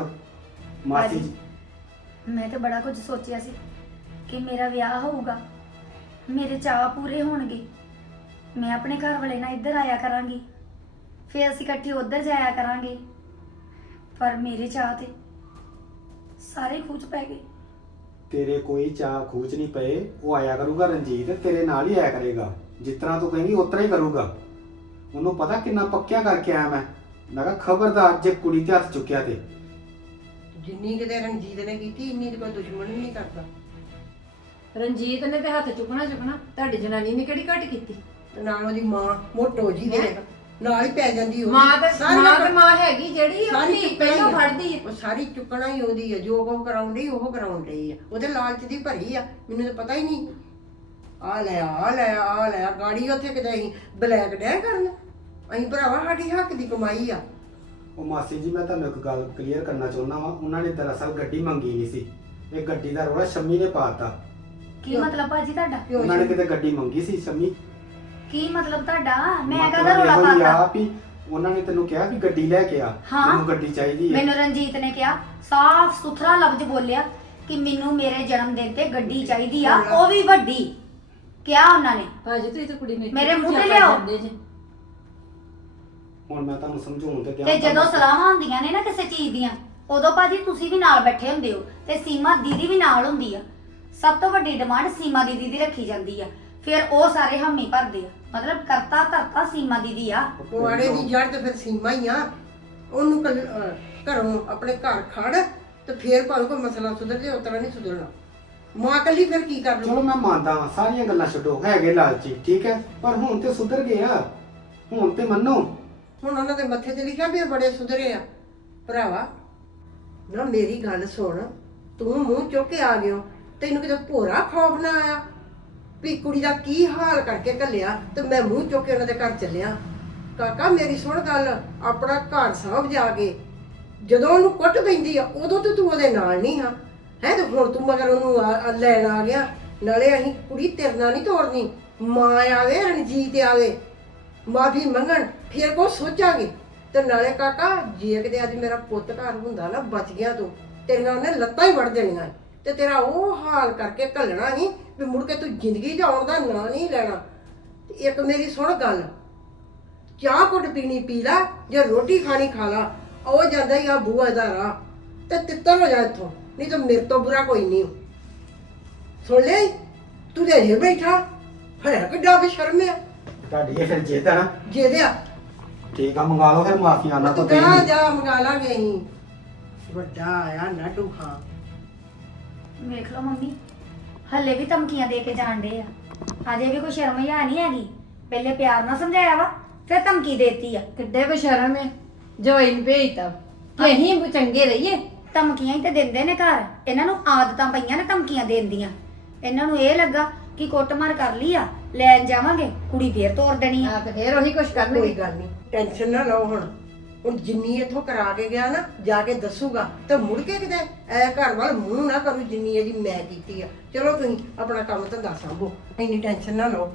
ਮਾਸੀ। ਮੈਂ ਤਾਂ ਬੜਾ ਕੁਝ ਸੋਚਿਆ ਸੀ ਕਿ ਮੇਰਾ ਵਿਆਹ ਹੋਊਗਾ। ਮੇਰੇ ਚਾਅ ਪੂਰੇ ਹੋਣਗੇ। ਮੈਂ ਆਪਣੇ ਘਰ ਵਾਲੇ ਨਾਲ ਇੱਧਰ ਆਇਆ ਕਰਾਂਗੀ। ਫਿਰ ਅਸੀਂ ਇਕੱਠੇ ਉੱਧਰ ਜਾਇਆ ਕਰਾਂਗੇ। ਪਰ ਮੇਰੇ ਚਾਅ ਤੇ ਸਾਰੇ ਖੂਚ ਪੈ ਗਏ। ਤੇਰੇ ਕੋਈ ਚਾਹ ਖੂਚ ਨਹੀਂ ਪਏ। ਉਹ ਆਇਆ ਕਰੂਗਾ ਰਣਜੀਤ ਤੇਰੇ ਨਾਲ ਹੀ ਆਇਆ ਕਰੇਗਾ। ਜਿਸ ਤਰ੍ਹਾਂ ਤੂੰ ਕਹੇਂਗੀ ਉਸ ਤਰ੍ਹਾਂ ਹੀ ਕਰੂਗਾ। ਉਹਨੂੰ ਪਤਾ ਕਿੰਨਾ ਪੱਕਿਆ ਕਰਕੇ ਆਇਆ ਮੈਂ। ਮੈਂ ਕਿਹਾ ਖਬਰਦਾਰ ਜੇ ਕੁੜੀ ਤੇ ਹੱਥ ਚੁੱਕਿਆ ਤੇ। ਜਿੰਨੀ ਕਿਤੇ ਰਣਜੀਤ ਨੇ ਕੀਤੀ ਇੰਨੀ ਤੇ ਕੋਈ ਦੁਸ਼ਮਣ ਵੀ ਨਹੀਂ ਕਰਦਾ। ਰਣਜੀਤ ਨੇ ਤੇ ਹੱਥ ਚੁੱਕਣਾ ਚੁੱਕਣਾ ਤੁਹਾਡੀ ਜਨਾਨੀ ਨੇ ਕਿਹੜੀ ਘੱਟ ਕੀਤੀ? ਤੇ ਨਾਲ ਉਹਦੀ ਮਾਂ ਮੋਟੋ ਜੀ ਦੇ ਨਾਲ ਹੀ ਪੈ ਜਾਂਦੀ ਉਹਦੀ। ਮਾਂ ਤੇ ਮਾਂ ਤੇ ਮਾਂ ਹੈਗੀ ਜਿਹੜੀ ਸਾਰੀ ਉਹਦੀ ਚੁੱਕਣਾ ਹੀ ਪਹਿਲਾਂ ਆ। ਫੜਦੀ ਹੈ ਉਹ ਸਾਰੀ ਚੁੱਕਣਾ ਹੀ ਉਹਦੀ ਹੈ ਜੋ ਉਹ ਕਰਾਉਣ ਡਈ ਉਹ ਕਰਾਉਣ ਡਈ ਆ। ਉਹਦੇ ਲਾਲਚ ਦੀ ਭਰੀ ਆ ਮੈਨੂੰ ਤਾਂ ਪਤਾ ਹੀ ਨਹੀਂ। ਆ ਲੈ ਆ ਲੈ ਆ ਲੈ ਗਾੜੀ ਉੱਥੇ ਕਿਤੇ ਅਸੀਂ ਬਲੈਕ ਡੈ ਕਰਨ। ਅਸੀਂ ਭਰਾਵਾ ਸਾਡੀ ਹੱਕ ਦੀ ਕਮਾਈ ਆ। ਉਹ ਮਾਸੀ ਜੀ ਮੈਂ ਤੁਹਾਨੂੰ ਇੱਕ ਗੱਲ ਕਲੀਅਰ ਕਰਨਾ ਚਾਹੁੰਦਾ ਵਾਂ। ਉਹਨਾਂ ਨੇ ਦਰਅਸਲ ਗੱਡੀ ਮੰਗੀ ਨਹੀਂ ਸੀ। ਇਹ ਗੱਡੀ ਦਾ ਰੋਲਾ ਸ਼ੰਮੀ ਨੇ ਪਾਤਾ। ਕੀ ਮਤਲਬ ਭਾਜੀ ਤੁਹਾਡਾ? ਕਿਉਂ ਉਹਨਾਂ ਨੇ ਕਿਤੇ ਗੱਡੀ ਮੰਗੀ ਸੀ ਸ਼ੰਮੀ। ਕੀ ਮਤਲਬ ਤੁਹਾਡਾ? ਮੈਂ ਮਤਲਬ ਕਹਦਾ ਰੋਲਾ ਇਹੋ ਹੀ ਆ ਪਾਤਾ ਵੀ ਉਹਨਾਂ ਨੇ ਤੈਨੂੰ ਕਿਹਾ ਵੀ ਗੱਡੀ ਲੈ ਕੇ ਆ। ਹਾਂ। ਮੈਨੂੰ ਗੱਡੀ ਚਾਹੀਦੀ ਹੈ ਮੈਨੂੰ ਰਣਜੀਤ ਨੇ ਕਿਹਾ ਸਾਫ਼ ਸੁਥਰਾ ਲਫ਼ਜ਼ ਬੋਲਿਆ ਕਿ ਮੈਨੂੰ ਮੇਰੇ ਜਨਮ ਦਿਨ ਤੇ ਗੱਡੀ ਚਾਹੀਦੀ ਆ। ਉਹ ਵੀ ਵੱਡੀ। ਕਿਹਾ ਉਹਨਾਂ ਨੇ। ਭਾਜੀ ਤੁਸੀਂ ਤਾਂ ਕੁੜੀ ਨੂੰ ਮੇਰੇ ਮੂੰਹ ਤੇ ਲਿਆਓ। ਹੁਣ ਮੈਂ ਤੁਹਾਨੂੰ ਸਮਝਾਉਣ ਤੇ ਤੇ ਦਿਆਂ ਜਦੋਂ ਸਲਾਹਾਂ ਹੁੰਦੀਆਂ ਨੇ ਨਾ ਕਿਸੇ ਚੀਜ਼ ਦੀਆਂ ਉਦੋਂ ਭਾਜੀ ਤੁਸੀਂ ਵੀ ਨਾਲ ਬੈਠੇ ਹੁੰਦੇ ਹੋ ਤੇ ਸੀਮਾ ਦੀਦੀ ਵੀ ਨਾਲ ਹੁੰਦੀ ਆ। ਸਭ ਤੋਂ ਵੱਡੀ ਡਿਮਾਂਡ ਸੀਮਾ ਦੀਦੀ ਦੀ ਰੱਖੀ ਜਾਂਦੀ ਆ। ਫਿਰ ਉਹ ਸਾਰੇ ਹਾਮੀ ਭਰਦੇ ਆ। ਮਤਲਬ ਕਰਤਾ ਧਰਤਾ ਸੀਮਾ ਦੀਦੀ ਆ। ਪੁਆੜੇ ਦੀ ਜੜ ਤੇ ਫਿਰ ਸੀਮਾ ਹੀ ਆ। ਉਹਨੂੰ ਕੱਲ- ਅਹ ਘਰੋਂ ਆਪਣੇ ਘਰ ਖੜ ਤੇ ਫੇਰ ਭਾਵੇਂ ਕੋਈ ਮਸਲਾ ਸੁਧਰ ਜੇ ਉਤਰਾ ਨਹੀਂ ਸੁਧਰਨਾ। ਮਾਂ ਕੱਲੀ ਫਿਰ ਕੀ ਕਰ ਚਲੋ ਲੂ ਮੈਂ ਮੰਨਦਾ ਵਾਂ ਸਾਰੀਆਂ ਗੱਲਾਂ ਛੱਡੋ ਹੈਗੇ ਲਾਲਚੀ ਠੀਕ ਹੈ? ਪਰ ਹੁਣ ਤੇ ਸੁਧਰ ਗਏ ਆ। ਹੁਣ ਤੇ ਮੰਨੋ। ਹੁਣ ਉਹਨਾਂ ਦੇ ਮੱਥੇ ਤੇ ਲਿਖਿਆ ਵੀ ਇਹ ਬੜੇ ਸੁਧਰੇ ਆ। ਭਰਾਵਾ, ਨਾ ਮੇਰੀ ਗੱਲ ਸੁਣ, ਤੂੰ ਮੂੰਹ ਚੁੱਕ ਕੇ ਆ ਗਿਓ। ਤੈਨੂੰ ਕਿਤੇ ਭੋਰਾ ਖੌਫ ਨਾ ਆਇਆ? ਵੀ ਕੁੜੀ ਦਾ ਕੀ ਹਾਲ ਕਰਕੇ ਘੱਲਿਆ ਤੇ ਮੈਂ ਮੂੰਹ ਚੁੱਕ ਕੇ ਉਹਨਾਂ ਦੇ ਘਰ ਚੱਲਿਆ? ਕਾਕਾ, ਮੇਰੀ ਸੁਣ ਗੱਲ, ਆਪਣਾ ਘਰ ਸਾਂਭ ਜਾ ਕੇ। ਜਦੋਂ ਉਹਨੂੰ ਕੁੱਟ ਪੈਂਦੀ ਆ, ਉਦੋਂ ਤੇ ਤੂੰ ਉਹਦੇ ਨਾਲ ਨਹੀਂ ਹਾਂ ਹੈ, ਤੇ ਹੁਣ ਤੂੰ ਮਗਰ ਉਹਨੂੰ ਆ- ਆ ਲੈਣ ਆ ਗਿਆ। ਨਾਲੇ ਅਸੀਂ ਕੁੜੀ ਤੇਰੇ ਨਾਲ ਨਹੀਂ ਤੋਰਨੀ। ਮਾਂ ਆਵੇ, ਰਣਜੀਤ ਆਵੇ। ਮਾਫੀ ਮੰਗਣ, ਫਿਰ ਕੋ ਸੋਚਾਂਗੇ। ਤੇ ਨਾਲੇ ਕਾਕਾ, ਜੇ ਕਿਤੇ ਅੱਜ ਮੇਰਾ ਪੁੱਤ ਘਰ ਹੁੰਦਾ ਨਾ, ਬਚ ਗਿਆ ਤੂੰ, ਤੇਰੀਆਂ ਉਹਨੇ ਲੱਤਾਂ ਹੀ ਵੜ ਦੇਣੀਆਂ। ਤੇ ਤੇਰਾ ਉਹ ਹਾਲ ਕਰਕੇ ਘੱਲਣਾ ਹੀ ਵੀ ਮੁੜ ਕੇ ਤੂੰ ਜ਼ਿੰਦਗੀ 'ਚ ਦਾ ਨਾਂ ਨਹੀਂ ਲੈਣਾ। ਤੇ ਇੱਕ ਮੇਰੀ ਸੁਣ ਗੱਲ, ਚਾਹ ਕੁੱਟ ਪੀਣੀ ਪੀ ਲਾ, ਜੇ ਰੋਟੀ ਖਾਣੀ ਖਾ ਲਾ, ਉਹ ਜਾਂਦਾ ਹੀ ਆ ਬੂਆ ਦਾ ਰਾਹ, ਤੇ ਤਿੱਤਰ ਹੋ ਜਾ ਇੱਥੋਂ, ਨਹੀਂ ਤਾਂ ਮੇਰੇ ਤੋਂ ਬੁਰਾ ਕੋਈ ਨਹੀਂ। ਸੁਣ ਲੈ, ਤੂੰ ਤੇ ਅਜੇ ਬੈਠਾ ਹੈ ਕਿੱਡਾ ਬੇਸ਼ਰਮ ਆ। ਤੁਹਾਡੀ ਇਹ ਫਿਰ ਜਿੱਦ ਆ ਨਾ। ਜਿਹਦੇ ਆ। ਠੀਕ ਆ ਮੰਗਾ ਲਓ ਫਿਰ ਮਾਫੀਆਂ ਨਾ ਤੂੰ ਤਾਂ ਕਹਾਂ ਜਾ ਮੰਗਾ ਲਾਂਗੇ ਅਸੀਂ। ਵੱਡਾ ਆਇਆ ਨਾਡੂ ਖਾਂ। ਵੇਖ ਲਓ ਮੰਮੀ ਹੱਲੇ ਵੀ ਧਮਕੀਆਂ ਦੇ ਕੇ ਡੇ ਆ। ਅਜੇ ਵੀ ਕੋਈ ਸ਼ਰਮ ਹੀ ਨਹੀਂ ਹੈਗੀ। ਪਹਿਲੇ ਪਿਆਰ ਨਾਲ ਸਮਝਾਇਆ ਵਾ ਫਿਰ ਧਮਕੀ ਦੇਤੀ ਆ। ਕਿੱਡੇ ਬਸ਼ਰਮ ਹੈ ਜੋ ਇਨ ਭੇਜਤਾ ਕਿ ਅਸੀਂ ਚੰਗੇ ਰਹੀਏ। ਧਮਕੀਆਂ ਹੀ ਤੇ ਦਿੰਦੇ ਨੇ ਘਰ। ਇਹਨਾਂ ਨੂੰ ਆਦਤਾਂ ਪਈਆਂ ਨੇ ਧਮਕੀਆਂ ਦੇਣ ਦੀਆਂ। ਇਹਨਾਂ ਨੂੰ ਇਹ ਲੱਗਾ ਕਿ ਕੁੱਟਮਾਰ ਕਰ ਲਈ ਆ। ਲੈਣ ਜਾਵਾਂਗੇ ਕੁੜੀ ਫੇਰ ਤੋੜ ਦੇਣੀ ਆ। ਆ ਤੇ ਫੇਰ ਉਹੀ ਕੁਛ ਕੋਈ ਕਰਨਗੇ ਗੱਲ ਨਹੀਂ। ਟੈਨਸ਼ਨ ਨਾ ਲਓ ਹੁਣ। ਹੁਣ ਜਿੰਨੀ ਇਥੋਂ ਕਰਾ ਕੇ ਗਿਆ ਨਾ ਜਾ ਕੇ ਦੱਸੂਗਾ ਤੇ ਮੁੜ ਕੇ ਕਿਤੇ ਐ ਘਰ ਵੱਲ ਮੂੰਹ ਨਾ ਕਰੂ ਜਿੰਨੀ ਇਹਦੀ ਮੈਂ ਕੀਤੀ ਆ। ਚਲੋ ਤੁਸੀਂ ਆਪਣਾ ਕੰਮ ਧੰਦਾ ਸੰਭੋ ਇੰਨੀ ਟੈਨਸ਼ਨ ਨਾ ਲਓ।